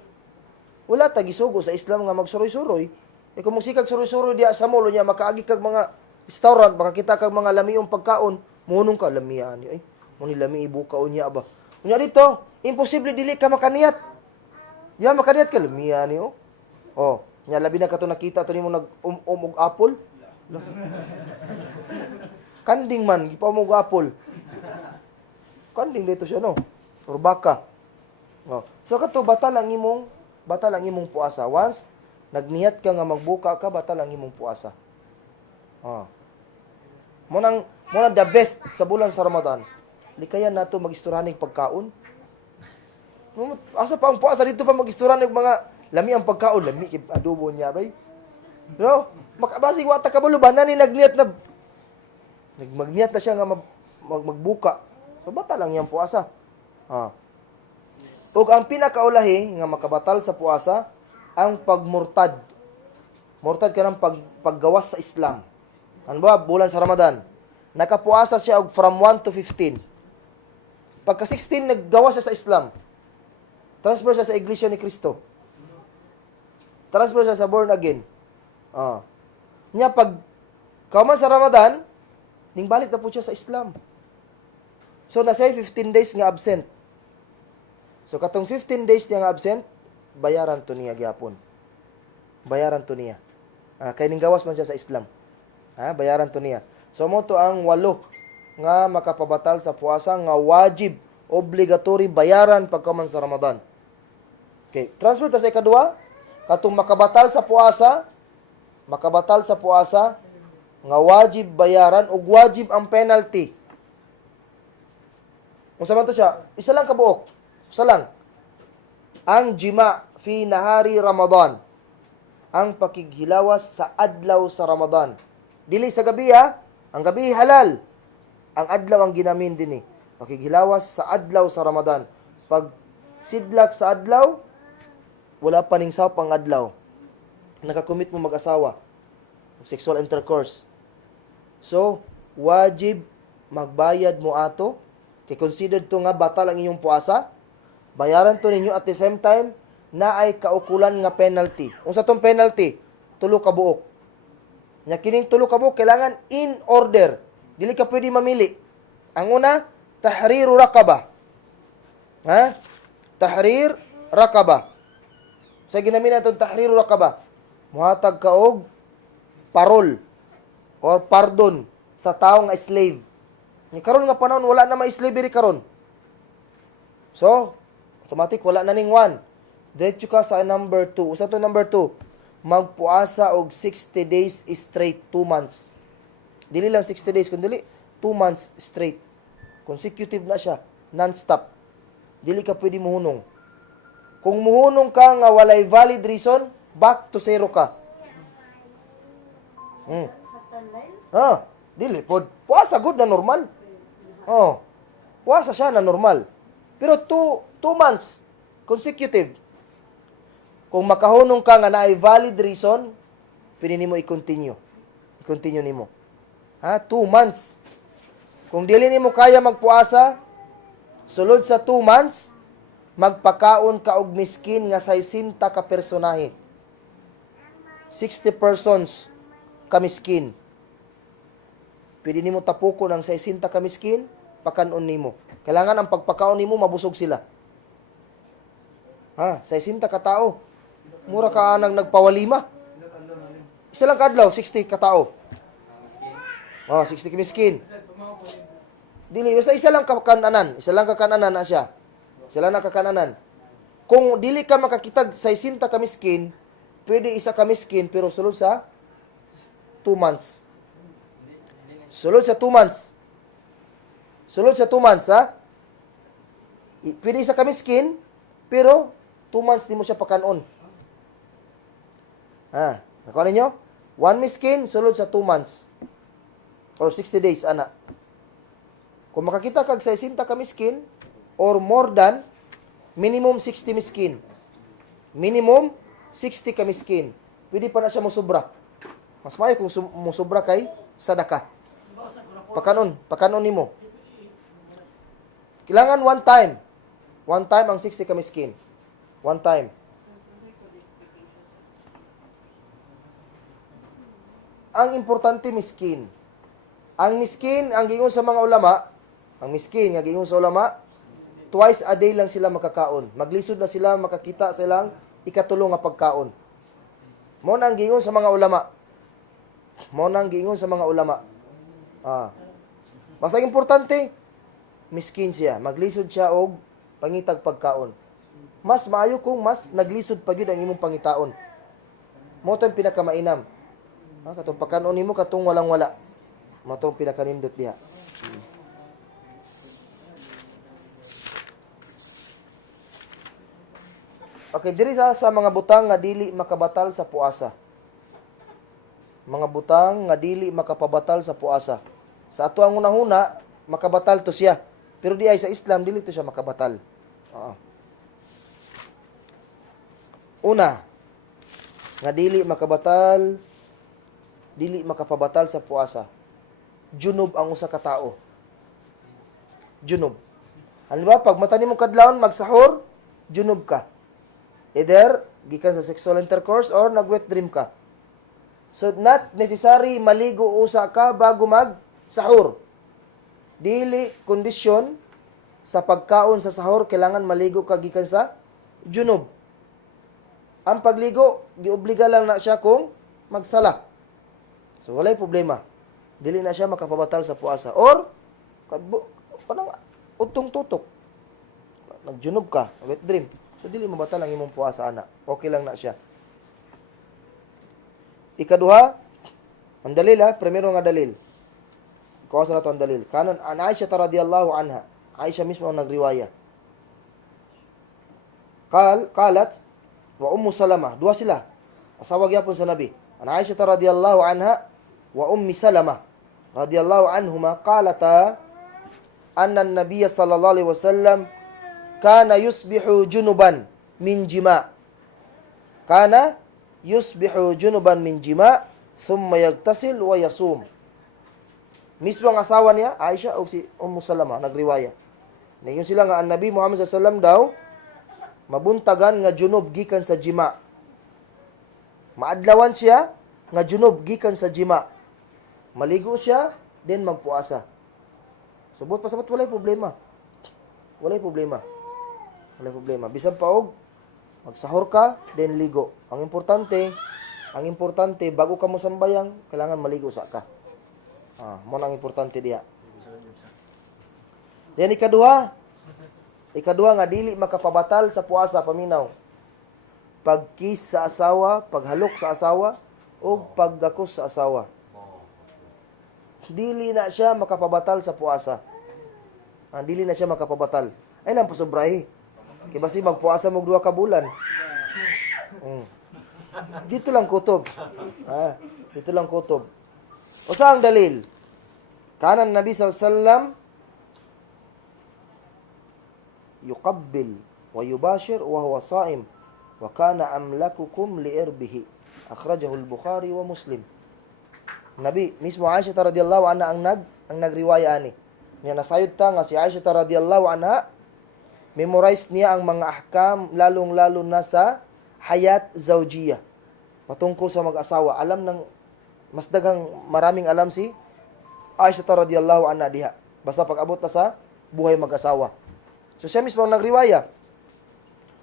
wala ta gisugo sa Islam nga magsuroy-suroy. E kung musikag suroy-suroy diya sa mall niya makaagi kag mga restaurant, makakita kag mga lamiong pagkaon, munong ka lamian ay mo ni lami ibukaon niya ba. Unya dito, imposible dili ka makaniyat. Ya makaniyat ka lamian ni oh. Nya labi na kato nakita to nimo nag-umog apple. Kanding man gipamog apple. Kanding dito siya no. Or baka. Oh. So kato batal ang imong puasa. Once nagniyat ka nga magbuka ka, batal ang imong puasa. Oh. Munang the best sa bulan sa Ramadan. Di kaya nato mag-isturanig pagkaon. Asa pa ang puasa dito pa mag-isturanig mga lami ang pagkaon, lami kay adobo niya bay. No? Makabasig wa ta kabalo ba ni nagniyat na nagmagniyat na siya nga magbuka. So batal lang yang puasa. Ah. Ug ang pinakaulahi nga makabatal sa puasa ang pagmurtad. Murtad ka ng paggawas sa Islam. Ano ba? Bulan sa Ramadan. Nakapuasa siya og from 1 to 15. Pagka 16 naggawas siya sa Islam. Transfer siya sa Iglesia ni Cristo. Transfer siya sa born again. Ah. Nya pag kauman sa Ramadan, ning balik na po siya sa Islam. So nasay 15 days nga absent. So katong 15 days niya nga absent, bayaran to niya gyapon. Bayaran to niya. Kay ning gawas man siya sa Islam. Bayaran to niya. So mo to ang 8 nga makapabatal sa puasa nga wajib, obligatory bayaran pagkaman sa Ramadan. Okay, transfer ta sa ikadua, katong makabatal sa puasa nga wajib bayaran ug wajib ang penalty. Unsa man to siya? Isa lang kabuok. Isa lang. Ang jima fi nahari Ramadan. Ang pakighilawas sa adlaw sa Ramadan. Dili sa gabi Ang gabi halal. Ang adlaw ang ginamin din Pakighilawas sa adlaw sa Ramadan. Pag sidlak sa adlaw, wala pa ning sapang adlaw. Nakakumit mo mag-asawa. Sexual intercourse. So, wajib magbayad mo ato. Kay considered to nga batal ang inyong puasa. Bayaran to ninyo at the same time na ay kaukulan nga penalty. Unsa tong penalty? 3 ka buok. Nya kining 3 ka buok kailangan in order. Dili ka pwede mamili. Ang una, tahriru raqaba. Tahrir raqaba. Sa ginamit natin tahriru raqaba. Muhatag ka og parol or pardon sa taong nga slave. Ni karon nga panahon wala na may slavery karon. So, automatic wala na ning 1. Diretso ka sa number 2. Usa to number 2. Magpuasa og 60 days straight, 2 months. Dili lang 60 days kundi 2 months straight. Consecutive na siya, non-stop. Dili ka pwede muhunong. Kung muhunong ka nga walay valid reason, back to 0 ka. Dili pod. Puasa good na normal. Puasa siya na normal. Pero 2 months consecutive. Kung makahunong ka nga naay valid reason, pwede nimo i-continue. I-continue nimo. 2 months. Kung dili nimo kaya magpuasa, sulod sa 2 months, magpakaon ka og miskin nga 60 ka personahe. 60 persons ka miskin. Pwede nimo tapuko ng 60 ka miskin, pakanon nimo. Kailangan ang pagpakaon nimo mabusog sila. 60 ka tao. Mura ka nang nagpawalima. Isa lang kadlaw, 60 ka tao. 60 ka miskin. Dili, isa lang kakananan. Isa lang kakananan na siya. Sila na kakananan. Kung dili ka makakitag sa 60 ka miskin, pwede isa ka miskin pero sulod sa 2 months. Sulod sa 2 months. Sulod sa 2 months, ha? Pwede isa ka miskin, pero 2 months di mo siya pakanon. Ha? Nakuha ninyo? 1 miskin, sulod sa 2 months. Or 60 days, ana. Kung makakita kag sa 60 ka miskin, or more than, minimum 60 miskin. Minimum 60 ka miskin. Pwede pa na siya musubra. Mas maayo kung musubra kay sadaka. Pakanon nimo. Kailangan one time. One time ang 60 ka miskin. One time. Ang importante miskin. Ang miskin, ang giingon sa mga ulama, ang miskin, ang giingon sa ulama, twice a day lang sila makakaon. Maglisod na sila, makakita silang ikatulong nga pagkaon. Mo nang giingon sa mga ulama. Mo nang giingon sa mga ulama. Mas ang importante, miskin siya. Maglisod siya og pangitag pagkaon. Mas maayo kung mas naglisod pa gyud ang imong pangitaon. Mo to ang pinakamainam. Katong pagkaon nimo katong walang-wala. Mo to ang pinakanindot diha. Okay, diri sa mga butang nga dili makabatal sa puasa. Mga butang nga dili makapabatal sa puasa. Sa ato ang unahuna, makabatal to siya. Pero di ay sa Islam, dili to siya makabatal. Una, nga dili makapabatal sa puasa. Junub ang usa ka tao. Junub. Halimbawa, pag mata nimo kadlawon magsahur, junub ka. Either gikan sa sexual intercourse or nag-wet dream ka. So not necessary maligo usa ka bago mag-sahur. Dili kondisyon sa pagkaon sa sahur kailangan maligo ka gikan sa junub. Ang pagligo giobliga lang na siya kung magsala. So walay problema. Dili na siya makapabatal sa puasa or kanang utong tutok. Nagjunub ka, wet dream. So, dili mabatal ang imong puasa, ana. Okay lang na siya. Ikaduha, ang dalil, primero nga dalil. Kuha na ito ang dalil. Kanan, an Aisha radhiyallahu anha. Aisha mismo ang nagriwaya. Kalat, wa Ummu Salama. Dua sila. Asawa gyapon sa Nabi. An Aisha radhiyallahu anha, wa Ummi Salama. Radhiyallahu anhuma, kalata, anna an-Nabiy sallallahu alaihi wasallam, kana yusbihu junuban min jima. Kana yusbihu junuban min jima, thumma yagtasil wa yasum. Mismo ang asawa niya, Aisha o si Ummu Salama, nagriwaya. Ngayon sila nga, ang Nabi Muhammad sallallahu alaihi wasallam daw, mabuntagan nga junub gikan sa jima. Maadlawan siya, nga junub gikan sa jima. Maligo siya, then magpuasa. Subot pa sabot, walay problema. Walay problema. Wala problema. Bisan pa og magsahur ka, then ligo. Ang importante, bago ka mo sambayang, kailangan maligo sa ka. Mo nang importante diha. Then ikaduha nga dili makapabatal sa puasa paminaw. Pagkiss sa asawa, paghalok sa asawa, o pagdakos sa asawa. Dili na siya makapabatal sa puasa. Dili na siya makapabatal. Ay lang posobrahe. Kaya basi magpuasa mo 2 ka bulan. Dito lang kutob. Dito lang kutob. O saan ang dalil? Kanan Nabi sallallahu alaihi wasallam yuqabbil wa yubashir wa huwa sa'im wa kana amlakukum liirbihi. Akhrajahu al-Bukhari wa Muslim. Nabi mismo Aisha radhiyallahu anha ang nagriwaya ani. Niya nasayod ta nga si Aisha radhiyallahu anha memorize niya ang mga ahkam lalong-lalo na sa hayat zawjiyah. Patungkol sa mag-asawa. Alam ng mas daghang maraming alam si Aisha radhiyallahu anha diha. Basta pag-abot na sa buhay mag-asawa. So siya mismo ang nagriwaya.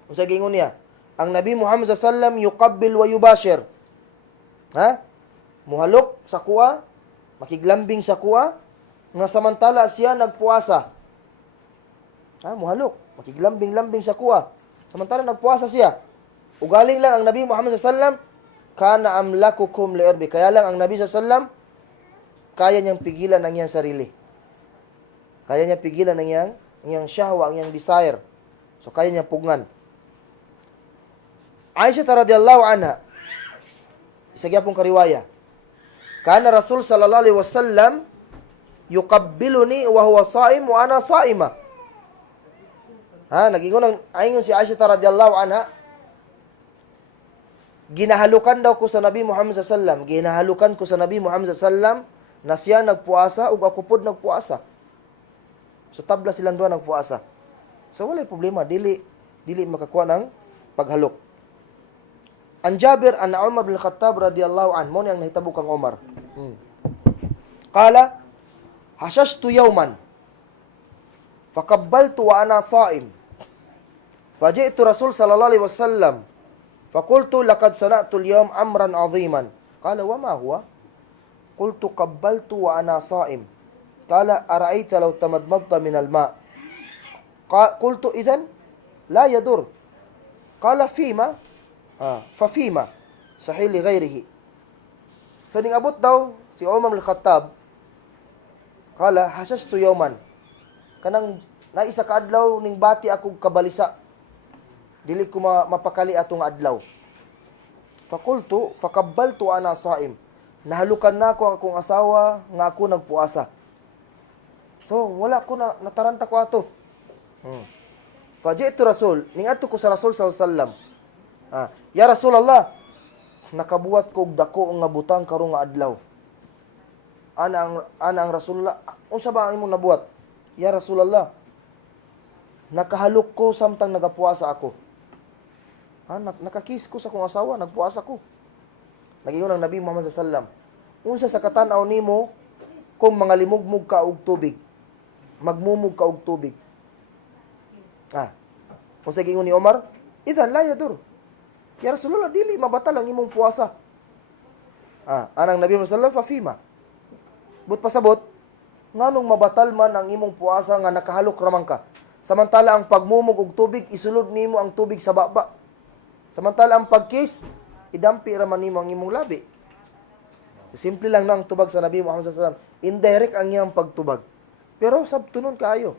Unsa gingon niya? Ang Nabi Muhammad sallallahu alaihi wasallam yuqabbil wa yubashir. Muhalok sa kuwa, makiglambing sa kuwa, nga samantala siya nagpuasa. Muhalok. Makiglambing-lambing sa kuha. Samantala nagpuasa siya. Ugaling lang ang Nabi Muhammad sallallahu kana amlakukum li'irbi. Kaya lang ang Nabi sallallahu kaya niyang pigilan ang iyang sarili. Kaya niya pigilan ang iyang syahwa, ang iyang desire. So kaya niya pugnan. Aisha radhiyallahu anha, isa gyapon kariwaya. Kana Rasul sallallahu alaihi wasallam yuqabbiluni wa huwa sha'im wa ana sha'ima. Nagingon si Aisha radhiyallahu anha, ginahalukan daw ko sa Nabi Muhammad sallallahu alaihi wasallam, ginahalukan ko sa Nabi Muhammad sallallahu alaihi wasallam na siya nagpuasa ug ako pod nagpuasa. So tabla silang duha nagpuasa. So wala problema, dili makakuha ng paghalok. An Jabir an Umar bin Khattab radhiyallahu anhu, mo nang nahitabo kang Umar. Qala hashashtu yawman faqabbaltu wa ana sha'im. Faji'tu Rasul sallallahu alaihi wasallam faqultu laqad sana'tu al-yawm amran 'aziman. Qala wa ma huwa? Qultu qabbaltu wa ana sha'im. Qala ara'aita law tamadmadta min al-ma'. Qultu idhan la yadur. Qala fima? Fafima? Sahih li ghayrihi. So abot daw si Umar bin Khattab, qala hashashtu yawman, kanang naisa ka adlaw ning bati ako kabalisa, dili ko mapakali atong adlaw. Fakultu fakabbaltu ana saim, nahalukan na ako akong asawa nga ako nagpuasa. So wala ko nataranta ko ato. Faji'tu Rasul, ning adto ko sa Rasul sallallahu alaihi wasallam. Ya Rasulullah, nakabuhat ko og dako nga butang karong nga adlaw. Ana ang Rasulullah, unsa ba ang imong nabuhat? Ya Rasulullah, nakahalok ko samtang nagapuasa ako. Nakakis ko sa akong asawa, nagpuasa ko. Nagingon ang Nabi Muhammad sallallahu alaihi wasallam, unsa sa katan-aw nimo kung mga limugmug ka og tubig, magmumug ka og tubig. Unsa gingon ni Umar? Idan la yadur. Ya Rasulullah, dili mabatal ang imong puasa. Anang Nabi Muhammad sallallahu alaihi wasallam, fafima. But pasabot, nganong mabatal man ang imong puasa nga nakahalok raman ka. Samantala ang pagmumug og tubig, isulod nimo ang tubig sa baba. Samantala ang pagkiss, idampi raman nimo ang imong labi. So, simple lang ang tubag sa Nabi Muhammad sallallahu alaihi wasallam. Indirect ang iyang pagtubag. Pero sabtunon kaayo.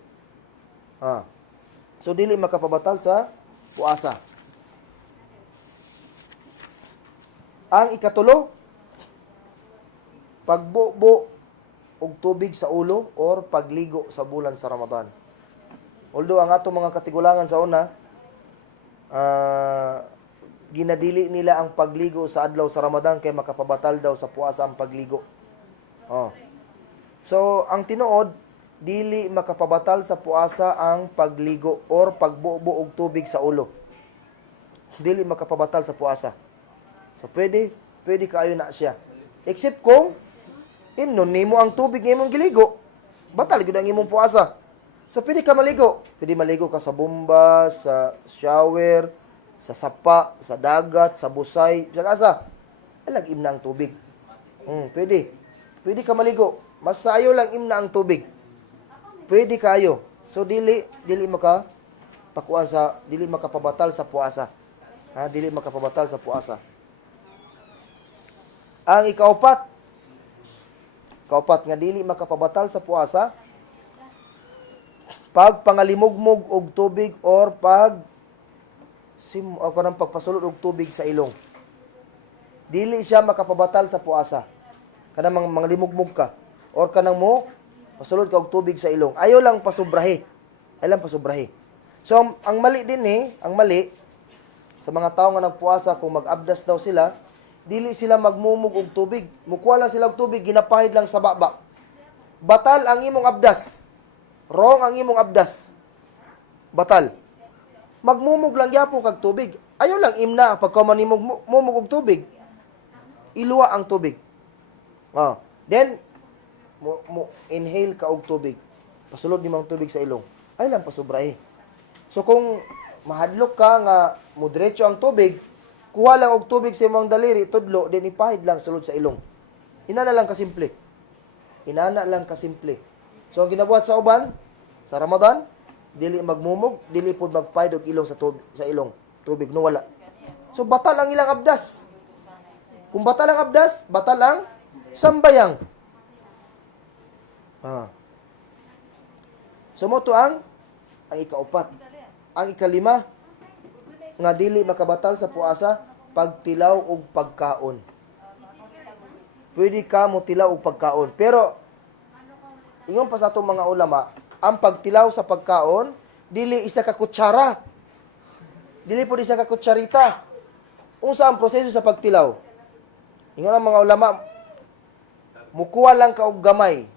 So dili makapabatal sa puasa. Ang ikatulo, pagbubo og tubig sa ulo or pagligo sa bulan sa Ramadan. Although ang atong mga katigulangan sa una, ginadili nila ang pagligo sa adlaw sa Ramadan kay makapabatal daw sa puasa ang pagligo. So, ang tinuod, dili makapabatal sa puasa ang pagligo or pagbubo og tubig sa ulo. Dili makapabatal sa puasa. So, pwede kaayo na siya. Except kung imnon nimo ang tubig nga imong giligo, batal gyud ang imong puasa. So, pwede ka maligo. Pwede maligo ka sa bomba, sa shower, sa sapa, sa dagat, sa busay, sa asa. Alag imna ang tubig. Pwede. Pwede ka maligo. Mas sayo lang imna ang tubig. Pwede kayo. So, dili makapabatal sa puasa. Dili makapabatal sa puasa. Ang ikaupat nga dili makapabatal sa puasa, pag pangalimugmog og tubig or pagpasulod og tubig sa ilong. Dili siya makapabatal sa puasa. Kanang mga limugmog ka or kanang mo pasulod ka og tubig sa ilong. Ayaw lang pasubrahe. So ang mali din sa mga tao nga nagpuasa, kung mag-abdas daw sila, dili sila magmumug og tubig. Mukuha lang sila og tubig, ginapahid lang sa baba. Batal ang imong abdas. Wrong ang imong abdas. Batal. Magmumug lang gyapon kag tubig. Ayaw lang imna pagka manimog mumug og tubig. Iluwa ang tubig. Then mo inhale ka og tubig. Pasulod nimo ang tubig sa ilong. Ay lang pasubrahe. So kung mahadlok ka nga moderetso ang tubig, kuha lang og tubig sa imong daliri, tudlo, then ipahid lang sulod sa ilong. Inana lang kasimple. So ang ginabuhat sa uban, sa Ramadan, dili magmumog, dili pud magpaid og ilong sa tubig, sa ilong tubig no wala. So batal ang ilang abdas. Kung batal ang abdas, batal ang sambayang. So mo to ang ikaupat. Ang ikalima nga dili makabatal sa puasa pagtilaw og pagkaon. Pwede ka mo tilaw og pagkaon, pero ingon pa sa atong mga ulama, ang pagtilaw sa pagkaon dili isa ka kutsara. Dili pud isa ka kutsarita. Unsa ang proseso sa pagtilaw? Ingon ang mga ulama, mukuha lang ka og gamay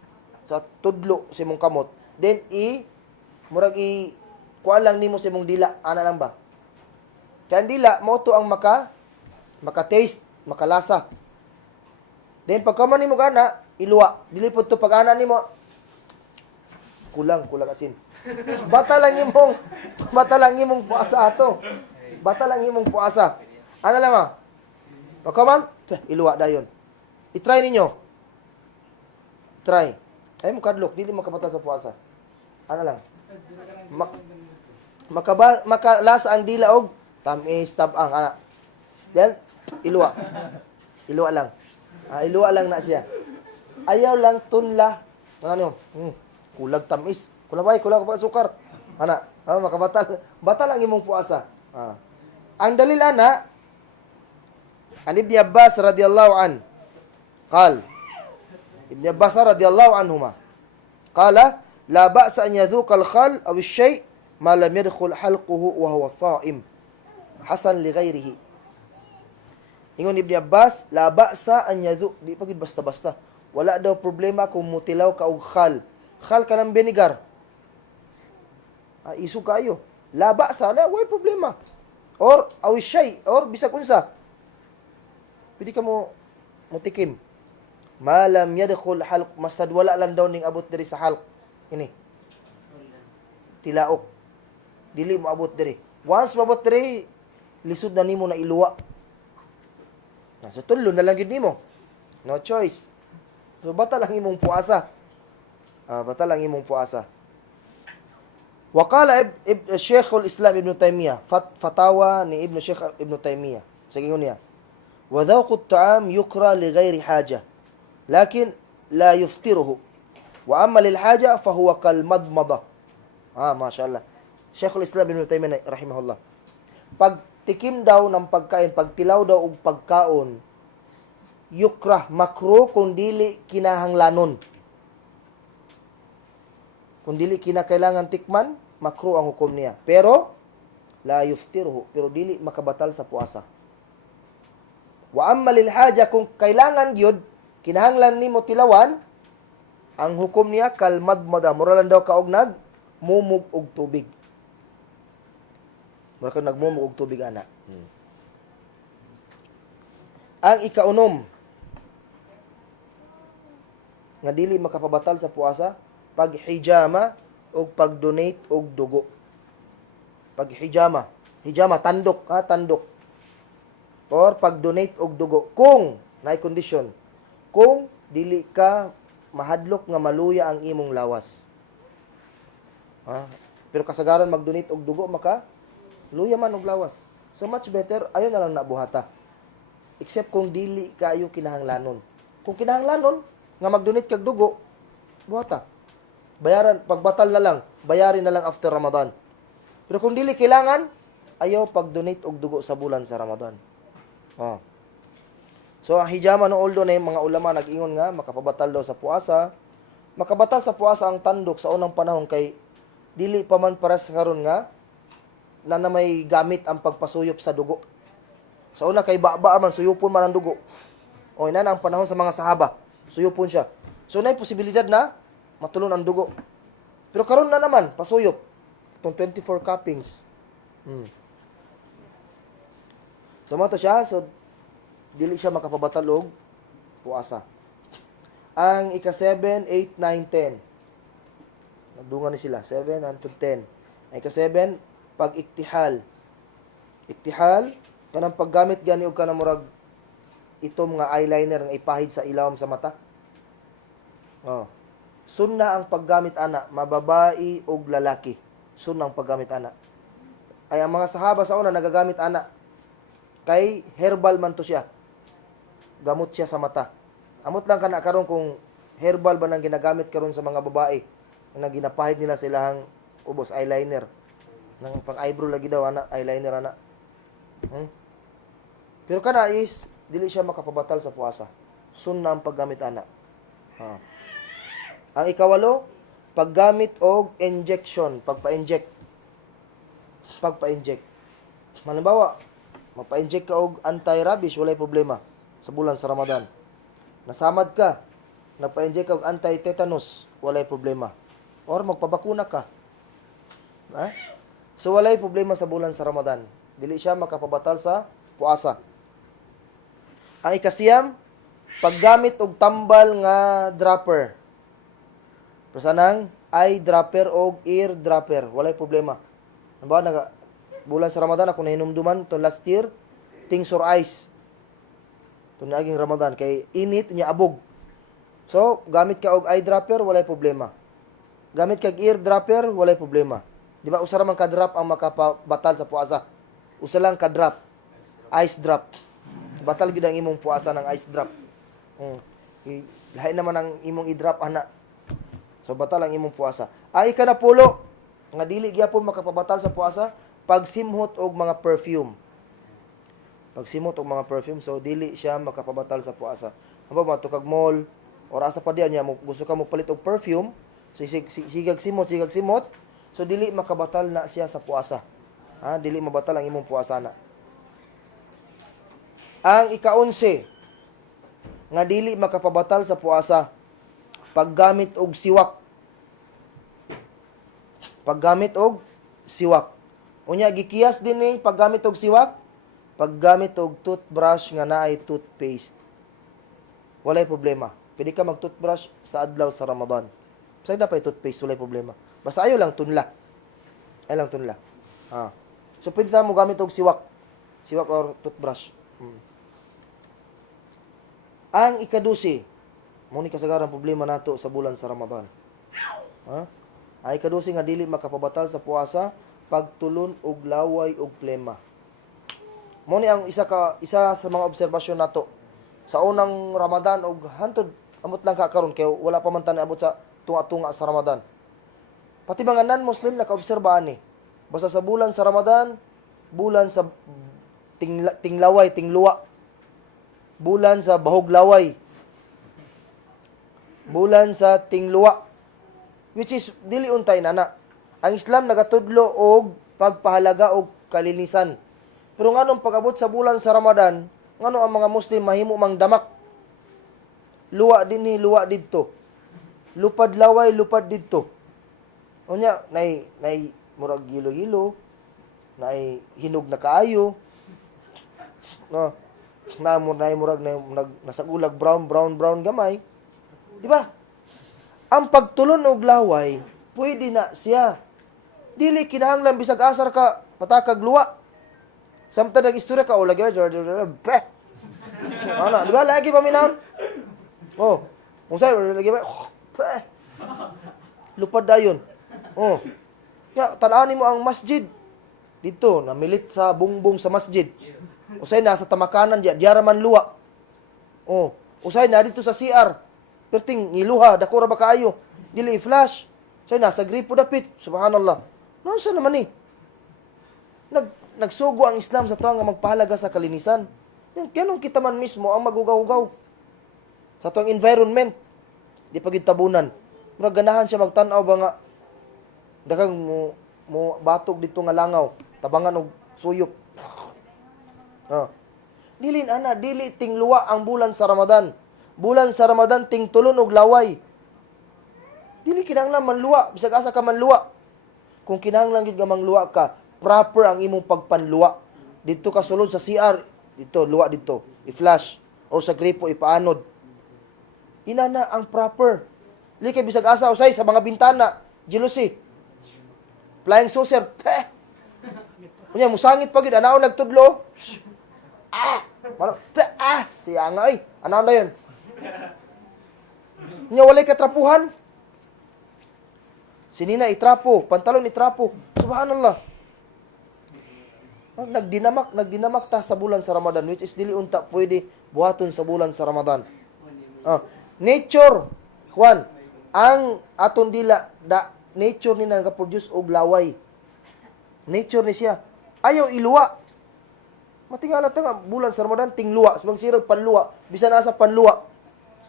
sa tudlo sa imong kamot. Then kuha lang nimo sa imong dila, ana lang ba? Kaya ang dila mo to ang maka-taste, makalasa. Then pagka man nimo gana, iluwa. Dili pud to pag ana nimo kulang asin. Bata lang imong puasa ato. Bata lang imong puasa. Ana lang ah. Pagka man, iluwa dayon. I-try ninyo. Try. Ay mo kadlok, dili makabatal sa puasa. Ana lang. Makalasa ang dila og tamis, tabang, ana. Then, iluwa. Iluwa lang. Iluwa lang na siya. Ayaw lang tunla. Ano? Kulag tamis. Kulang pa sukar. Ana, makabatal. Batal ang imong puasa. Ang dalil ana, an Ibn Abbas radhiyallahu an. Qal. Ibn Abbas radhiyallahu anhuma. Qala, la ba'sa an yadhuqa al-khal aw ash-shay' ma lam yadkhul halquhu wa huwa sha'im. Hasan li ghairihi. Ingon Ibn Abbas, la ba'sa an yadhuq, di pagid basta-basta. Wala daw problema kung mutilaw ka og khal. Khal ka ng vinegar. Isu kayo. La ba'sa, way problema. Or aw shay, or bisag unsa. Pwede ka mo mutikim. Malam yadkhul halq, masad wala lang daw ning abot diri sa halq. Ini. Tilaok. Dili mo abot diri. Once mabot diri, lisod na nimo na iluwa. So tulo na lang gid nimo. No choice. So batal ang imong puasa. Batal ang imong puasa. Waqala Sheikh al-Islam Ibn Taymiyyah, fatawa ni Sheikh Ibn Taymiyyah. Sige niya. Wa dhawqu at-ta'am yukra li ghairi haja, lakin la yuftiruhu. Wa amma lil haja fa huwa kal madmada. Mashallah. Sheikh al-Islam Ibn Taymiyyah rahimahullah. Pagtikim daw ng pagkain, pagtilaw daw og pagkaon, yukrah, makruh kung dili kinahanglanon. Kung dili kinakailangan tikman, makruh ang hukom niya. Pero la yuftiruhu, pero dili makabatal sa puasa. Wa amma lil haja, kung kailangan gyud kinahanglan nimo tilawan, ang hukom niya kal madmada, mura lang daw ka og nagmumug og tubig. Mura ka nagmumug og tubig ana. Ang ikaunom nga dili makapabatal sa puasa, paghijama o pag-donate og dugo. Paghijama, tandok, tandok. Or pag-donate og dugo kung naay condition, kung dili ka mahadlok nga maluya ang imong lawas. Pero kasagaran mag-donate og dugo, maka luya man og lawas. So much better ayo na lang nabuhata. Except kung dili kayo kinahanglanon. Kung kinahanglanon nga mag-donate kag dugo, buhata. Bayaran, pagbatal na lang, bayarin na lang after Ramadan. Pero kung dili kailangan, ayaw pag-donate og dugo sa bulan sa Ramadan. So, ang hijama no although na yung mga ulama nag-ingon nga, makapabatal daw sa puasa. Makabatal sa puasa ang tandok sa unang panahon kay dili pa man para sa karon nga na may gamit ang pagpasuyop sa dugo. Sa una kay baba man suyupon man ang dugo. O ina na ang panahon sa mga sahaba, suyupon siya. So na posibilidad na matulon ang dugo. Pero karon na naman pasuyop. Itong 24 cuppings. So mato siya, so dili siya makapabatal og puasa. Ang ika-7, 8, 9, 10. Nagdungan ni sila, 7 until 10. Ang ika-7, pag-iktihal. Iktihal, kanang paggamit gani og kanang murag itom nga eyeliner nga ipahid sa ilawom sa mata. Sunna ang paggamit ana, mababae og lalaki. Sunang paggamit ana. Ay ang mga sahaba sa una nagagamit ana. Kay herbal man to siya. Gamot siya sa mata. Amot lang kana karon kung herbal ba nang ginagamit karon sa mga babae na ginapahid nila sa ilang ubos eyeliner. Nang pang eyebrow lagi daw ana, eyeliner ana. Pero kana is dili siya makapabatal sa puasa. Sunna ang paggamit ana. Ang ikawalo, paggamit og injection, pagpa-inject. Halimbawa, mapa-inject ka og anti-rabies, walay problema sa bulan sa Ramadan. Nasamad ka, napa-inject ka og anti-tetanus, walay problema. Or magpabakuna ka. So walay problema sa bulan sa Ramadan. Dili siya makapabatal sa puasa. Ang ikasiyam, paggamit og tambal nga dropper. Pasanang eye dropper o ear dropper. Walay problema. Halimbawa, bulan sa Ramadan, ako nahinumduman to last year, ting sore eyes. Ito naging Ramadan. Kay init niya abog. So, gamit ka og eye dropper, walay problema. Gamit ka og ear dropper, walay problema. Di ba, usa ra man ka-drop ang makapabatal sa puasa. Usa lang ka-drop. Ice drop. Batal gid ang imong puasa ng ice drop. Lahi naman ang imong i-drop, ana. So, batal ang imong puasa. Ay ka na pulo, nga dili gyapon makapabatal sa puasa, pagsimhot og mga perfume. Pagsimhot og mga perfume, so dili siya makapabatal sa puasa. Hamba mo kag mall, or asa pa diyan niya, gusto ka mo palit og perfume, so sigag simot, so dili makabatal na siya sa puasa. Dili mabatal ang imong puasa na. Ang ika-11, nga dili makapabatal sa puasa, paggamit og siwak. Paggamit og siwak. Unya gikiyas din ni paggamit og siwak, paggamit og toothbrush nga naay toothpaste. Walay problema. Pwede ka mag-toothbrush sa adlaw sa Ramadan. Sa dapat toothpaste, walay problema. Basta ayo lang tunla. So pwede ta mo gamit og siwak. Siwak or toothbrush. Ang ika-12, mo ni kasagaran problema nato sa bulan sa Ramadan. Ay ika-12 nga dili makapabatal sa puasa, pagtulon og laway og plema. Mo ni ang isa sa mga obserbasyon nato sa unang Ramadan og hantod amot lang ka karon kay wala pa man tani abot sa tunga-tunga sa Ramadan. Pati mga non-Muslim naka-obserba ani. Basta sa bulan sa Ramadan, bulan sa tinglaway, tingluwa. Bulan sa bahog laway. Bulan sa tingluwa. Which is dili untay nana. Ang Islam nagatudlo og pagpahalaga og kalinisan. Pero nganong pag-abot sa bulan sa Ramadan, ngano ang mga Muslim mahimo mang damak. Luwa dinhi, luwa didto. Lupad laway, lupad didto. Unya nay murag gilo-gilo, nay hinog na kaayo. Nay murag nasagulag brown gamay. Di ba? Ang pagtulon og laway, pwede na siya. Dili kinahanglan bisag asar ka patakag luwa. Samtang nag-istorya ka o lagi beh. Ana, di ba lagi paminaon? Usay lagi beh. Lupad dayon. Tan-anin mo ang masjid. Dito, namilit sa bungbong sa masjid. Usay na sa tamakanan diara man luwa. Usay na dito sa CR. Perting ngiluha, dako ra ba kaayo? Dili i-flash. Say nasa gripo dapit. Subhanallah. Nonsa naman ni? Nagsugo ang Islam sa tuwa nga magpahalaga sa kalinisan. Ganun kita man mismo ang magugaw-ugaw. Sa tuwang environment. Di pagid tabunan. Murag ganahan siya magtan-aw ba nga daghang mo batog dito nga langaw, tabangan og suyop. Dili tingluwa ang bulan sa Ramadan. Bulan sa Ramadan ting tulon og laway. Dili kinahanglan manluwa, bisag asa ka manluwa. Kung kinahanglan gid nga mangluwa ka, proper ang imong pagpanluwa. Dito ka sulod sa CR, dito luwa dito, i-flash or sa gripo ipaanod. Inana ang proper. Dili kay bisag asa usay sa mga bintana, jealousy. Flying saucer. Unya musangit pagid anaon nagtudlo. Siya nga ay. Anaon na yun? Nya walay katrapuhan. Sinina itrapo, pantalon itrapo. Subhanallah. Nagdinamak ta sa bulan sa Ramadan, which is dili unta pwede buhaton sa bulan sa Ramadan. Nature, Juan, ang aton dila nature ni nagaproduce og laway. Nature ni siya. Ayaw iluwa. Matingala ta nga bulan sa Ramadan tingluwa, subang sirag panluwa, bisan asa panluwa.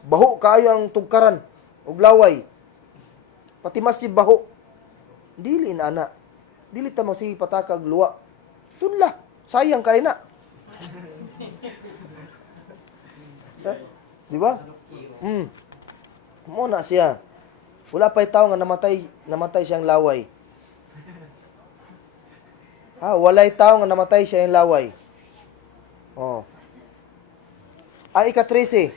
Baho kaayo ang tugkaran og laway. Pati masih baho. Dili na ana. Dili ta masih patakag luwa. Tunla, sayang kay na. Di ba? Mo na siya. Wala pa'y tao nga namatay siyang laway. Walay tao nga namatay siya yung laway. Ang ika-13,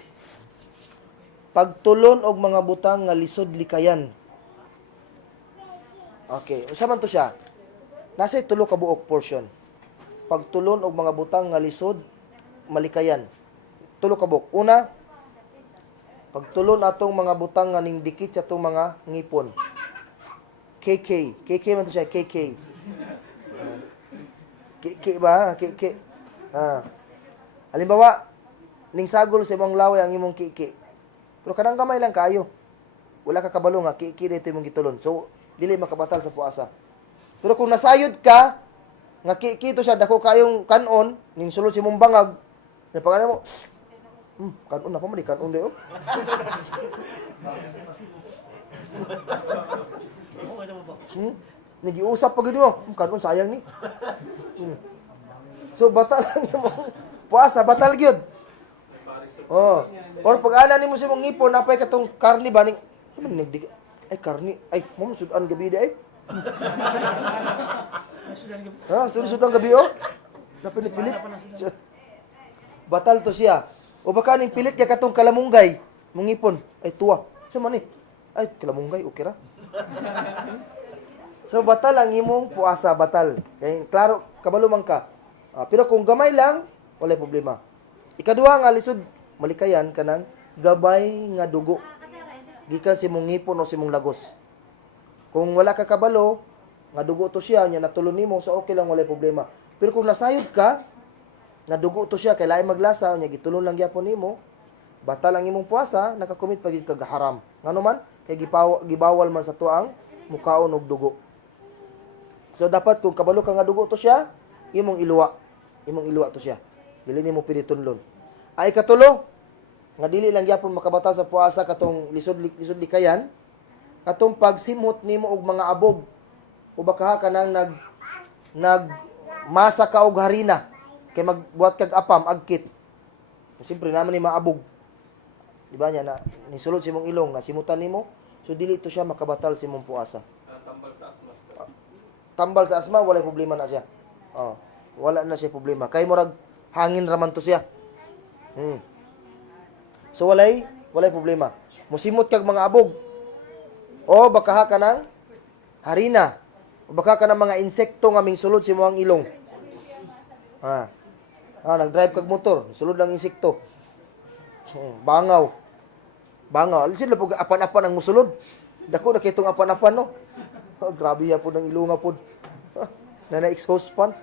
pagtulon og mga butang nga lisod likayan. Okay, usa man to siya. Nasa tulo ka buok portion. Pagtulon og mga butang nga lisod malikayan. Tulo ka buok. Una, pagtulon atong mga butang nga ning dikit sa atong mga ngipon. KK man to siya, KK. KK ba? KK. Halimbawa, ning sagol sa imong laway ang imong KK. Pero kanang gamay lang kayo. Wala ka kabalo nga KK dito imong gitulon. So, dili makabatal sa puasa. Pero kung nasayod ka, nga kito siya, dako kayong kanon, ning sulod si mong bangag, na pagkana mo, kanon na pa mo, di kanon di, Nagiusap pa gini mo, kanon sayang ni. So, batal lang yung puasa, batal gyud. Or pag-ana ni mo si mong ngipon, napay katong karni ba, ning, ay karni, ay, mong sudan gabi di ay. Sunod-sunod ang gabi, napinipilit. Batal to siya. O baka ning pilit ka katong kalamunggay, mungipon, ay tuwa. Siya man ay kalamunggay, okay ra. So, batal ang imong puasa, batal. Kaya, klaro, kabalo man ka. Pero kung gamay lang, wala problema. Ikaduha nga, lisod, malikayan ka ng gabay nga dugo. Gikan si mong ngipon o si mong lagos. Kung wala ka kabalo, nga dugo to siya, nya natulon nimo, so okay lang, wala problema. Pero kung nasayod ka, nga dugo to siya, kay lain maglasa, nya gitulon lang gyapon nimo, batal ang imong puasa, nakakomit pag kag haram. Ngano man, kay gibawal man sa tuang mukaon og dugo. So dapat kung kabalo ka nga dugo to siya, imong iluwa to siya. Dili nimo pili tunlon. Ay katulo, nga dili lang gyapon makabatal sa puasa katong lisod likayan, katong pagsimot nimo og mga abog o baka ka nang masa ka og harina kay magbuhat kag apam agkit. Siyempre naman ni maabog. Di ba niya na nisulod si mong ilong na simutan nimo, so dili to siya makabatal si mong puasa. Tambal sa asma wala problema na siya. Wala na siya problema. Kay murag hangin raman to siya. So walay problema. Musimot kag mga abog. O baka ka ng harina. O baka ka ng mga insekto nga ming sulod si mga ilong. Nag-drive kag motor, sulod lang insekto. Bangaw. Alisin na po apan-apan ang musulod. Dako na kitong apan-apan, no? Grabe ya po ng ilunga po. Na-exhaust pan.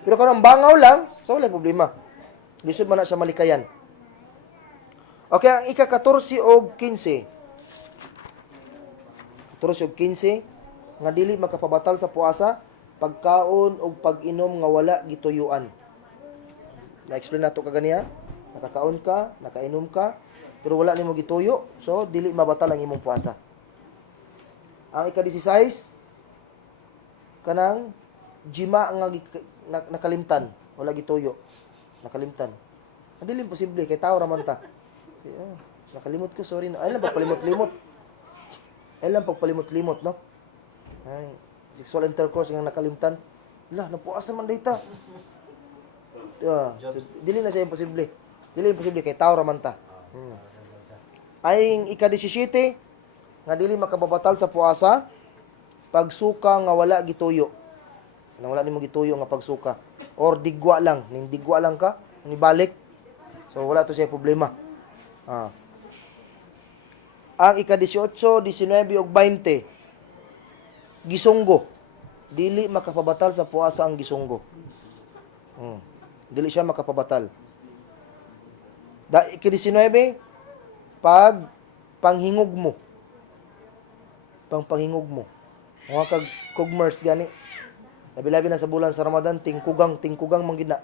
Pero kung ang bangaw lang, so wala problema. Lisod man na siya malikayan. Okay, ang ika-14 o 15. 14 o 15, nga dili makapabatal sa puasa, pagkaon o pag-inom nga wala gituyuan. Na-explain nato kaganiya. Nakakaon ka, nakainom ka, pero wala nimo gituyo, so dili mabatal ang imong puasa. Ang ika-16, kanang jima nga nakalimtan, wala gituyo, nakalimtan. Dili imposible kay tao ra man ta. Nakalimot ko, sorry na. Ay lang pagpalimot-limot, no? Ay, sexual intercourse nga nakalimtan. Napuasan man data. So, dili na siya imposible. Dili imposible kay tao ra man ta. Ay ika-17 nga dili makababatal sa puasa pagsuka nga wala gituyo. Nang wala nimo gituyo nga pagsuka or digwa lang, ning digwa lang ka, ni balik. So wala to siya problema. Ang ika-18, 19 ug 20 gisunggo. Dili makapabatal sa puasa ang gisunggo. Dili siya makapabatal. Ika-19, pag panghingog mo. Panghingog mo. Mga kag kugmers gani. Labi-labi na sa bulan sa Ramadan, tingkugang manggina.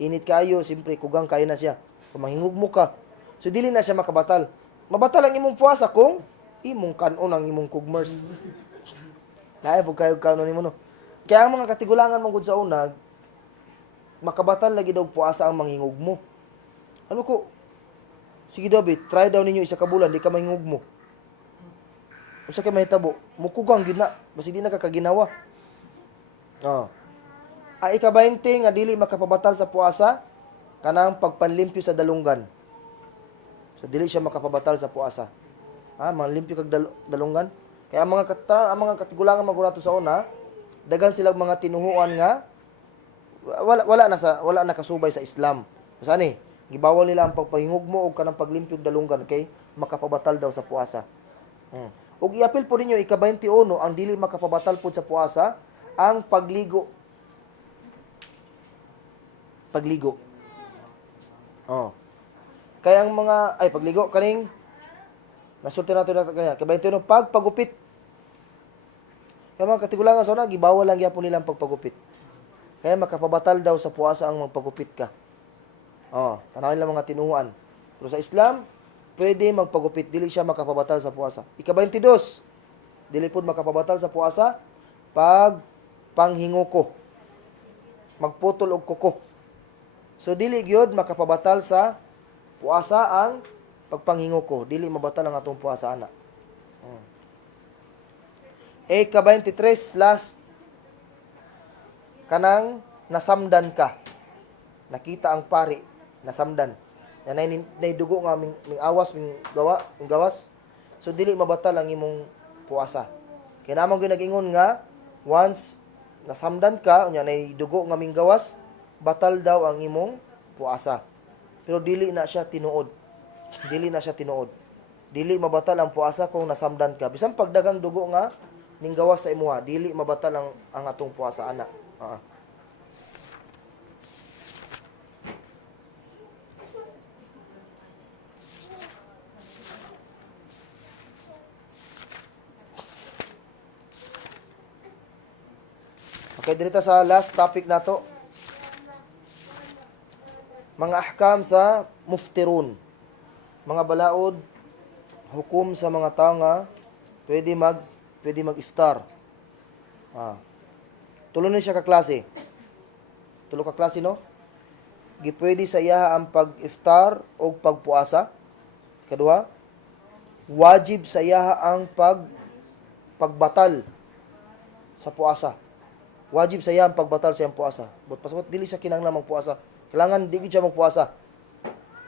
Init kayo, siyempre kugang kayo na siya. Kung manghingog mo ka, so dili na siya makabatal. Mabatal ang imong puasa kung imong kanon ang imong kugmers. Naay pug kayo kanon nimo no. Kaya ang mga katigulangan mong gud sa unag, makabatal lagi daw puasa ang manghingog mo. Ano ko? Sige daw, try daw ninyo isa ka bulan, di ka manghingog mo. Usa kay mahitabo, mukugang gid na, basi di na ka kaginawa. Ika-20 nga dili makapabatal sa puasa kanang pagpanlimpyo sa dalunggan. So dili siya makapabatal sa puasa. Manlimpyo kag dalunggan. Kaya ang mga katigulangan magurato sa una, dagan sila mga tinuhuan nga wala na kasubay sa Islam. Sani, gibawal nila ang pagpahingog mo o kanang paglimpyo og dalunggan kay makapabatal daw sa puasa. Ug iapil po ninyo ika-21 ang dili makapabatal pod sa puasa ang pagligo. Kaya ang mga pagligo kaning nasulti nato na kanya ika-21 pagpagupit. Kaya mga katigulangan sa una gibawal lang gyapon nila ang pagpagupit. Kaya makapabatal daw sa puasa ang magpagupit ka. Tanawin lang mga tinuhuan. Pero sa Islam, pwede magpagupit, dili siya makapabatal sa puasa. Ika-22, dili pud makapabatal sa puasa pag panghinguko. Magputol og kuko. So dili gyud makapabatal sa puasa ang pagpanghinguko, dili mabatal ang atong puasa ana. Ika-23 last kanang nasamdan ka. Nakita ang pari, nasamdan. Yan nay dugo nga ming awas ming gawas. So dili mabatal ang imong puasa. Kaya namang ginag-ingon nga once nasamdan ka unya nay dugo nga ming gawas, batal daw ang imong puasa. Pero dili na siya tinuod. Dili mabatal ang puasa kung nasamdan ka. Bisan pagdagang dugo nga ning gawas sa imuha, dili mabatal ang atong puasa ana. Okay, dito sa last topic nato. Mga ahkam sa muftirun. Mga balaod, hukom sa mga tao nga pwede mag-iftar. Tulo na siya ka klase. Tulo ka klase no? Gipwede sa iya ang pag-iftar o pagpuasa. Kaduha, wajib sa iya ang pagbatal sa puasa. Wajib sa iya ang pagbatal sa iyang puasa. But pasabot dili siya kinahanglan magpuasa. Kailangan di siya magpuasa.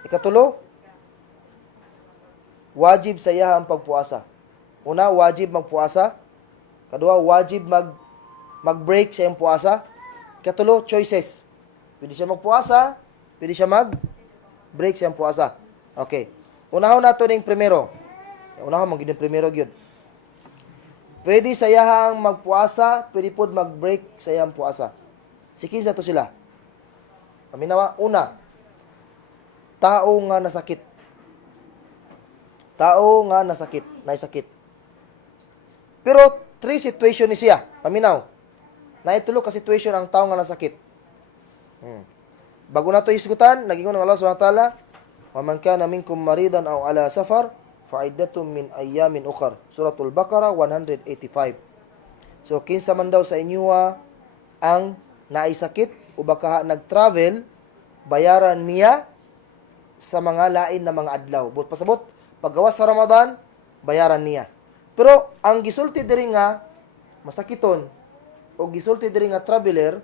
Ikatulo, wajib sa iya ang pagpuasa. Una, wajib magpuasa. Kadua, wajib mag-break sa iyang puasa. Ikatulo, choices. Pwede siya magpuasa, pwede siya mag-break sa iyang puasa. Okay. Unahon nato ning primero. Unahon man gyud primero gyud. Pwede sa iyang magpuasa, pwede pod mag-break sa iyang puasa. Sikinsa to sila. Paminawa, una, tao nga nasakit. Naisakit. Pero, 3 situation ni siya. Paminaw. Naitulo ka situation ang tao nga nasakit. Bago na to isgutan, nagingon ng Allah subhanahu wa ta'ala, wa man kana minkum maridan aw ala safar, fa'iddatun min ayyamin ukhar. Suratul Baqarah 185. So kinsa man daw sa inyo ang naisakit o baka nag-travel, bayaran niya sa mga lain na mga adlaw. But pasabot paggawas sa Ramadan, bayaran niya. Pero ang gisulti diri nga masakiton o gisulti diri nga traveler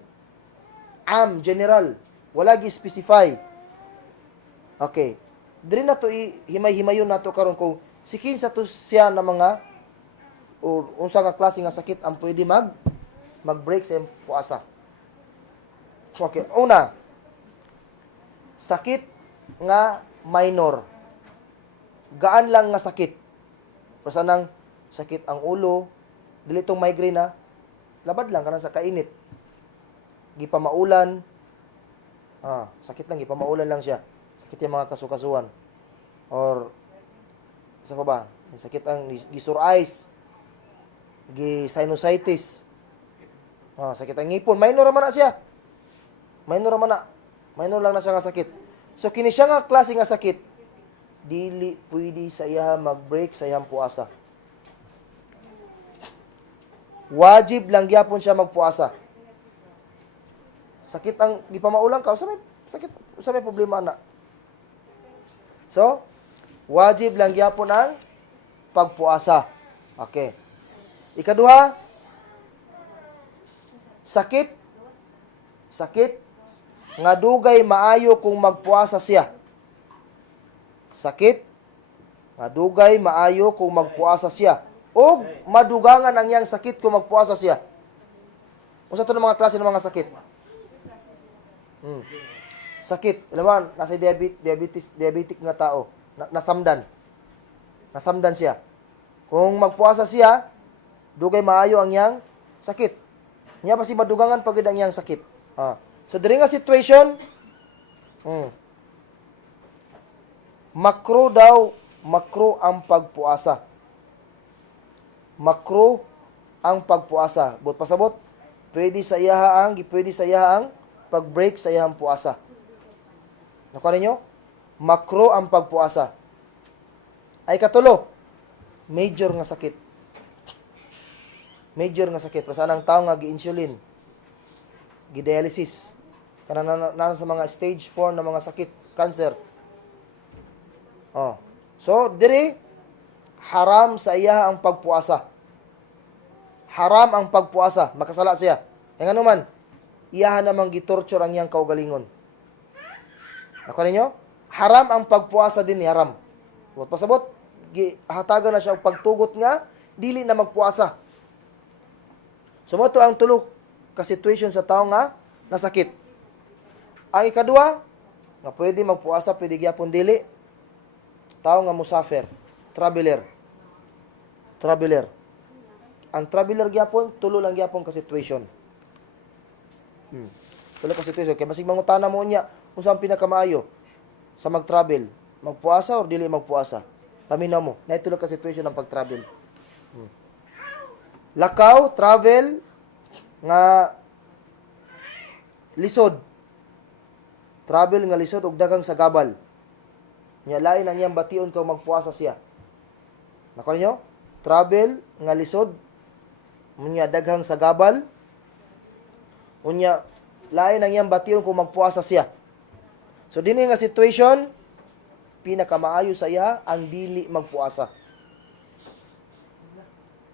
general, wala gi-specify. Okay. Diri na to himay-himayon nato karon kung sikin sa to siya na mga o unsa nga klase nga sakit ang pwede mag-break sa puasa. Okay, una, sakit nga minor. Gaan lang nga sakit. Basta nang sakit ang ulo, Dili tong migraine na labad lang kanang sa kainit. Gipamaulan. Sakit lang gipamaulan lang siya. Sakit yung mga kasukasuan. Or sa pa ba? Sakit ang gisore eyes. Sinusitis. Sakit ang ngipon. Minor man na siya. Minor man na. Minor lang na siya nga sakit. So kini siya nga klase nga sakit, dili pwede sa iya mag-break sa iyang puasa. Wajib lang gyapon siya magpuasa. Sakit ang gipamaulang ka, sa may problema na. So, wajib lang gyapon ang pagpuasa. Okay. Ikaduha, sakit nga dugay maayo kung magpuasa siya. Sakit nga dugay maayo kung magpuasa siya. O madugangan ang iyang sakit kung magpuasa siya. Unsa to ng mga klase ng mga sakit? Sakit, alam mo, nasa diabetic nga tao, nasamdan. Nasamdan siya. Kung magpuasa siya, dugay maayo ang iyang sakit. Nya pa si madugangan pagid ang iyang sakit. So diri nga situation, makro ang pagpuasa. Makro ang pagpuasa. But pasabot, pwede sa iyaha ang pag-break sa iyang puasa. Nakuha ninyo? Makro ang pagpuasa. Ay katulo, major nga sakit. Major nga sakit. Pasanang tao nga gi-insulin, gi-dialysis. Kanang sa mga stage 4 na mga sakit, cancer. So, diri, haram sa iya ang pagpuasa. Haram ang pagpuasa. Makasala siya. E nga naman, iyahan namang gitorture ang iyang kaugalingon. Nakuha ninyo? Haram ang pagpuasa din ni haram. Huwag pasabot, hatagan na siya ang pagtugot nga, dili na magpuasa. So, mo ang tulo ka situation sa tao nga nasakit. Ang ikadua, nga pwede magpuasa, pwede gyapon dili. Tao nga musafir, traveler. Ang traveler gyapon, tulo lang gyapon ka situation. Tulo ka situation. Kaya masig mangutana mo niya, kung saan pinakamaayo sa mag-travel, magpuasa or dili magpuasa. Paminaw mo, na tulo ka situation ng pag-travel. Lakaw, travel, nga lisod. Travel nga lisod, ug dagang sa gabal. Nya lain ang iyang bation kung magpuasa siya. Nakuha niyo? Travel nga lisod, unya daghang sa gabal, unya lain ang iyang bation kung magpuasa siya. So dinhi nga situation, pinakamaayo sa iya ang dili magpuasa.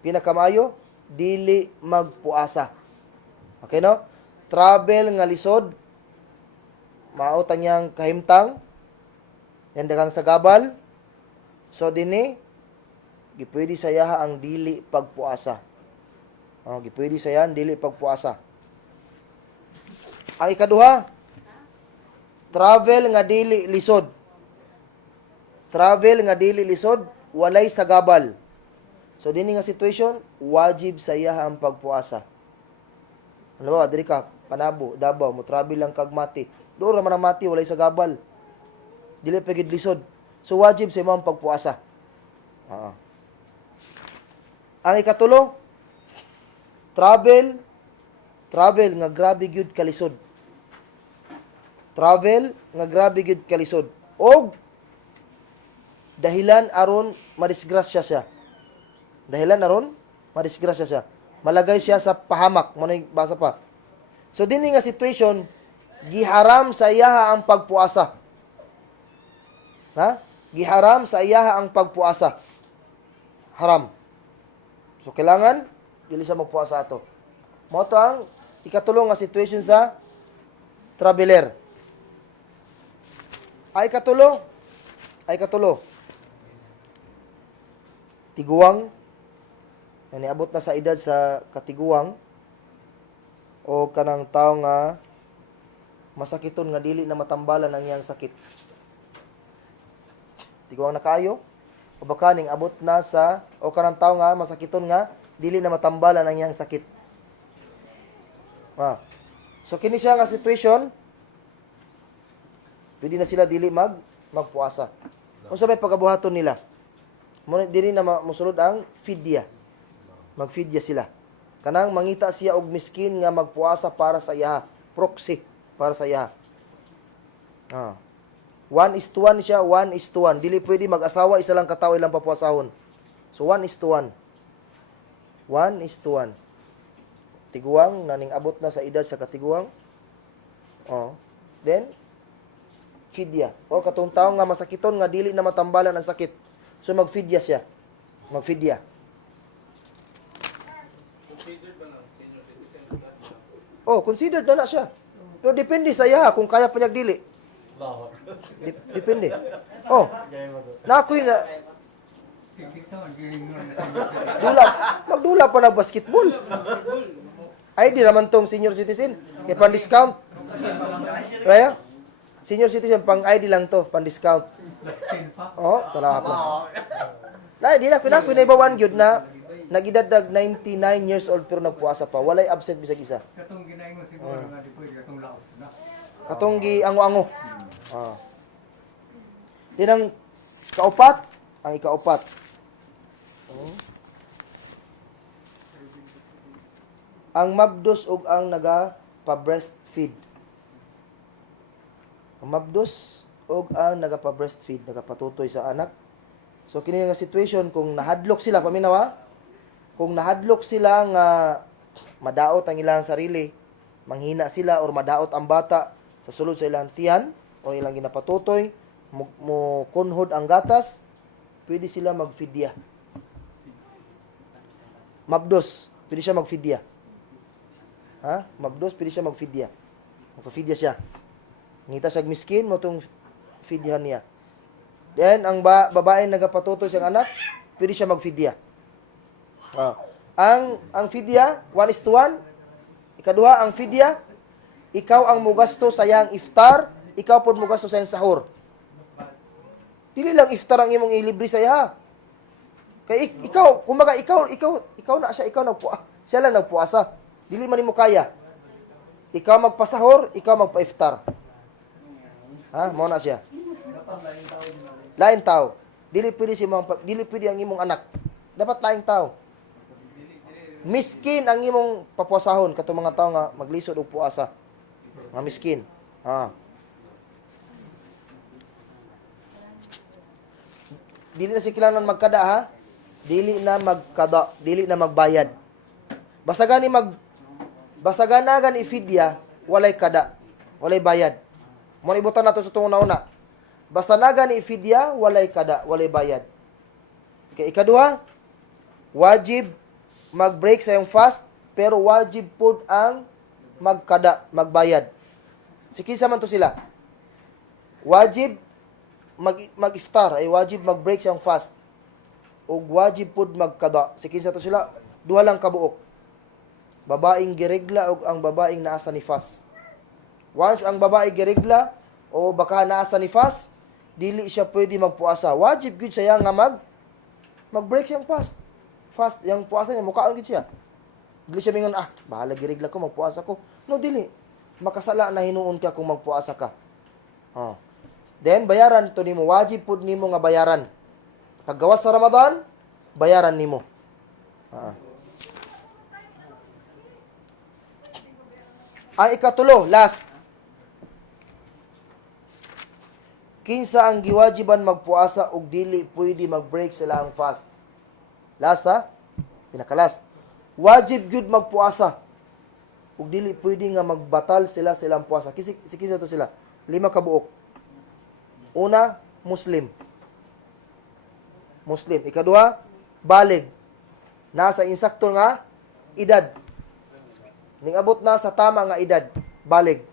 Pinakamaayo, dili magpuasa. Okay no? Travel nga lisod, mao tanyang kahimtang, yan daghang sa gabal. So dinhi gipwede sa iya ang dili pagpuasa. Gipwede sa iya ang dili pagpuasa. Ang ikaduha, travel nga dili lisod. Travel nga dili lisod, walay sa gabal. So dinhi nga situation, wajib sa iya ang pagpuasa. Ano ba, diri ka Panabo, Davao, mo travel lang kag Mati. Doon ra man ang Mati, walay sa gabal. Dili pagid lisod. So wajib sa imong pagpuasa. Ang ikatulo, travel nga grabe gyud kalisod. Travel nga grabe gyud kalisod. Og dahilan aron madisgrasya siya. Dahilan aron madisgrasya siya. Malagay siya sa pahamak. Manoy basa pa. So dinhi nga situation, giharam sa iyaha ang pagpuasa. Giharam sa iyaha ang pagpuasa. Haram. So kailangan dili siya magpuasa ato. Mao to ang ikatulong nga situation sa traveler. Ay katulo. Tiguang, niabot na sa edad sa katiguang, o kanang tao nga masakiton nga dili na matambalan ang iyang sakit. Tiguang na kaayo, o baka ning abot na sa, o kanang tao nga masakiton nga dili na matambalan ang iyang sakit. So kini siya nga situation, pwede na sila dili magpuasa. Unsa may pagabuhaton nila? Mo dili na mosulod ang fidya. Magfidya sila. Kanang mangita siya og miskin nga magpuasa para sa iya, proxy para sa iya. 1:1 siya, 1:1. Dili pwede mag-asawa, isa lang katawo ilang papuasahon. So 1:1. 1:1. Tiguang naning abot na sa edad sa katiguang. Then fidya. O katong tawo nga masakiton nga dili na matambalan ang sakit. So magfidya siya. Magfidya. Considered ba na senior citizen? Considered na siya. Pero depende sa iya kung kaya pa niya dili. Depende. Na ako'y na magdula pa na basketball. Ay, di naman tong senior citizen. Kaya pan-discount. Kaya? Senior citizen, pang-ID lang to. Pan-discount. Talaga plus. Di na, kung naibawan yun na nagidadag 99 years old pero nagpuasa pa. Walay absent bisag isa. Katong ginaingon siguro nga di pwede katong laos na. Katong ango-ango. Din ang kaupat, ang ikaupat. Ang mabdos ug ang naga-pa-breastfeed. Ang mabdos ug ang naga-pa-breastfeed, nagapatutoy sa anak. So kini nga situation kung nahadlok sila paminawa, kung nahadlok sila nga madaot ang ilang sarili, manghina sila or madaot ang bata sa sulod sa ilang tiyan o ilang ginapatutoy, mo kunhod ang gatas, pwede sila magfidya. Mabdos, pwede siya magfidya. Mabdos, pwede siya magfidya. Magfidya siya. Ngita siya miskin, mo itong fidyahan niya. Then, ang babae nagapatutoy siyang anak, pwede siya magfidya. Ang fidya, 1:1. Ikaduha, ang fidya, ikaw ang mugasto sa iyang iftar, ikaw po mugasto sa iyang sahur. Dili lang iftar ang imong ilibre sa iya. Kay ikaw, kumaga ikaw na siya, siya lang nagpuasa. Dili man nimo kaya. Ikaw magpasahur, ikaw magpa-iftar. Mao na siya. Lain tao. Dili pwede ang imong anak. Dapat laing tao. Miskin ang imong papuasahon kato mga tao nga maglisod og puasa. Mga miskin. Dili na si kailangan magkada Dili na magkada, dili na magbayad. Basta gani ifidya, walay kada, walay bayad. Mo ibutan nato sa tungod una. Basta na gani ifidya, walay kada, walay bayad. Okay, ikaduha, wajib mag-break sa iyong fast, pero wajib pod ang magkada, magbayad. Sikisa man to sila. Wajib mag-iftar, ay wajib mag-break sa iyong fast. O wajib pod magkada. Sikisa to sila, duha lang kabuok. Babaeng giregla o ang babaeng naasa ni fast. Once ang babae giregla o baka naasa ni fast, dili siya pwede magpuasa. Wajib gud siya nga mag-break siyang fast. Fast, yung puasa niya, mukhaon gud siya. Dili siya mingon, bahala giregla ko, magpuasa ko. No, dili. Makasala na hinuon ka kung magpuasa ka. Then, bayaran to nimo. Wajib pud nimo nga bayaran. Paggawas sa Ramadan, bayaran nimo. Ang ikatulo, last. Kinsa ang giwajiban magpuasa ug dili pwede mag-break sa ilang fast. Last pinaka-last. Wajib gyud magpuasa ug dili pwede nga magbatal sila sa ilang puasa. Kisa to sila. 5 kabuok. Una, Muslim. Ikaduha, balig. Nasa insakto nga edad. Ning abot na sa tama nga edad, balig.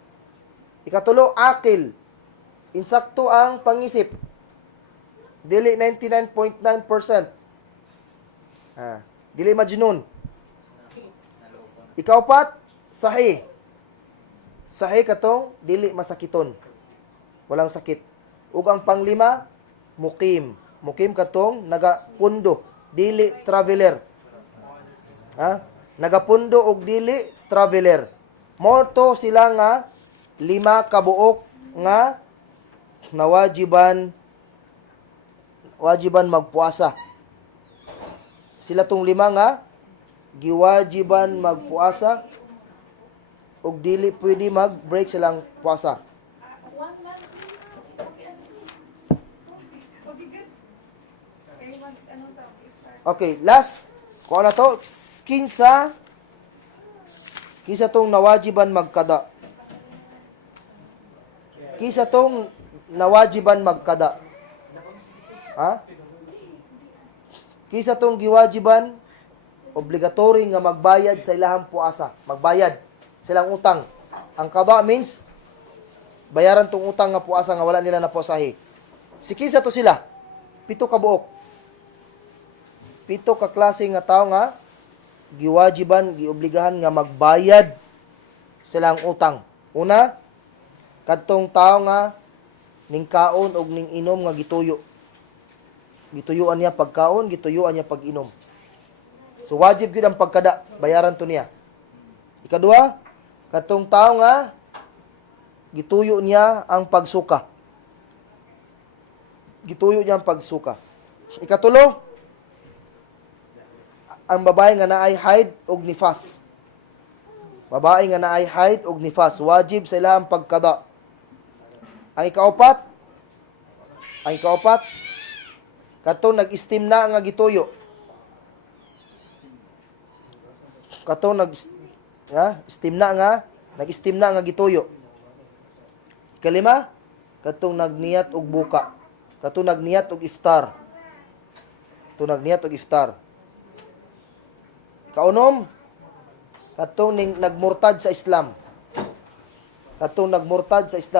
Ikatulo, akil. Insakto ang pangisip. Dili 99.9%. Dili majnun. Ikaupat, sahih. Sahih katong dili masakiton. Walang sakit. Ug ang panglima, mukim. Mukim katong nagapundo, dili traveler. Ha? Nagapundo og dili traveler. Moto sila nga 5 kabuok nga wajiban magpuasa. Sila tong 5 nga giwajiban magpuasa ug dili pwede mag-break silang puasa. Okay, last. Kung ano to? Kinsa tong nawajiban magkada. Kinsa tong nawajiban magkada. Ha? Kinsa tong giwajiban obligatory nga magbayad sa ilahang puasa. Magbayad silang utang. Ang kada means bayaran tong utang nga puasa nga wala nila na puasahi. Si kinsa to sila? 7 ka buok. 7 ka klase nga tao nga giwajiban, giobligahan nga magbayad silang utang. Una, kadtong tao nga ning kaon og ning inom nga gituyo. Gituyuan niya pagkaon, gituyuan niya pag-inom. So wajib gyud ang pagkada, bayaran to niya. Ikadua, kadtong tao nga gituyo niya ang pagsuka. Gituyo niya ang pagsuka. Ikatulo, ang babae nga naay haid og nifas. Babae nga naay haid og nifas, wajib sa ilahang pagkada. Ang ikaapat, katong nag-istimna nga gituyo. Katong nag-istimna nga gituyo. Kalima, katong nagniyat og buka. Katong nagniyat og iftar. Kaunom, katong ning nagmurtad sa Islam.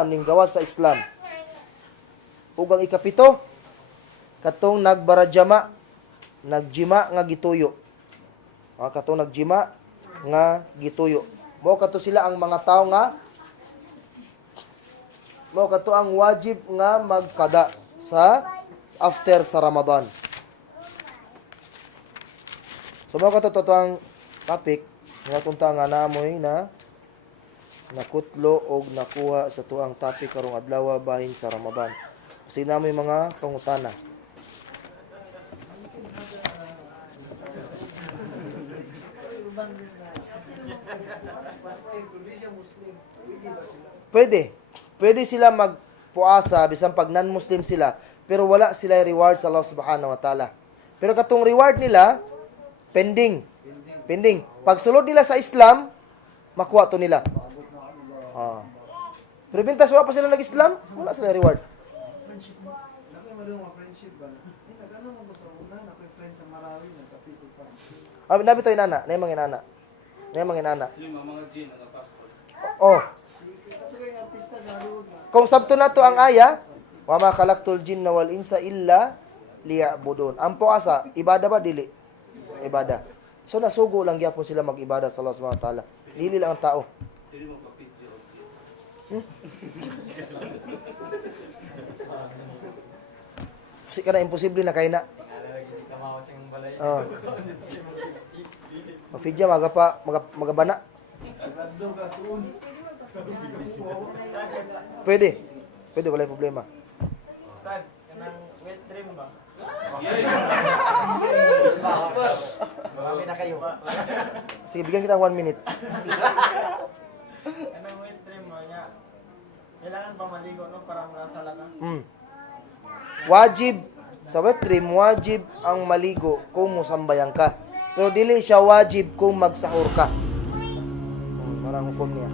Ning gawas sa Islam. Ug ang ikapito, katong nagbarajama, nagjima nga gituyo. Katong nagjima nga gituyo. Mao kato sila ang mga tao nga mao kato ang wajib nga magkada sa after sa Ramadan. So mga katoto ang topic nga kunta nga naamoy na nakutlo og nakuha sa tuang topic karong adlaw bahin sa Ramadan. Kasi namoy mga pangutana. Pwede sila magpuasa bisan pag non-Muslim sila, pero wala sila reward sa Allah Subhanahu wa Ta'ala. Pero katong reward nila pending. Pag sulod nila sa Islam, makuha to nila. Pero bintas wala pa sila nag-Islam, wala sila reward. Nabi to inana, na yung mga inana. Lima mga G na passport. Oh. Kung sabto na to ang aya, wa ma khalaqtul jinna wal insa illa liya'budun. Ang puasa, ibada ba dili? Ibada. So nasugo lang gyapon sila mag-ibada sa Allah Subhanahu wa Ta'ala. Dili lang ang tao. Dili mo pa picture. Kasi kana imposible na kay na. Oh. Mafidya magabana. Pwede wala problema. Tad, kanang wet dream ba? Marami na kayo. Sige, bigyan kita 1 minute. Kanang wet dream mo niya. Kailangan ba maligo no para makasala ka? Wajib sa wet dream, wajib ang maligo kung musambayan ka. Pero dili siya wajib kung magsahur ka. Marang hukom niya.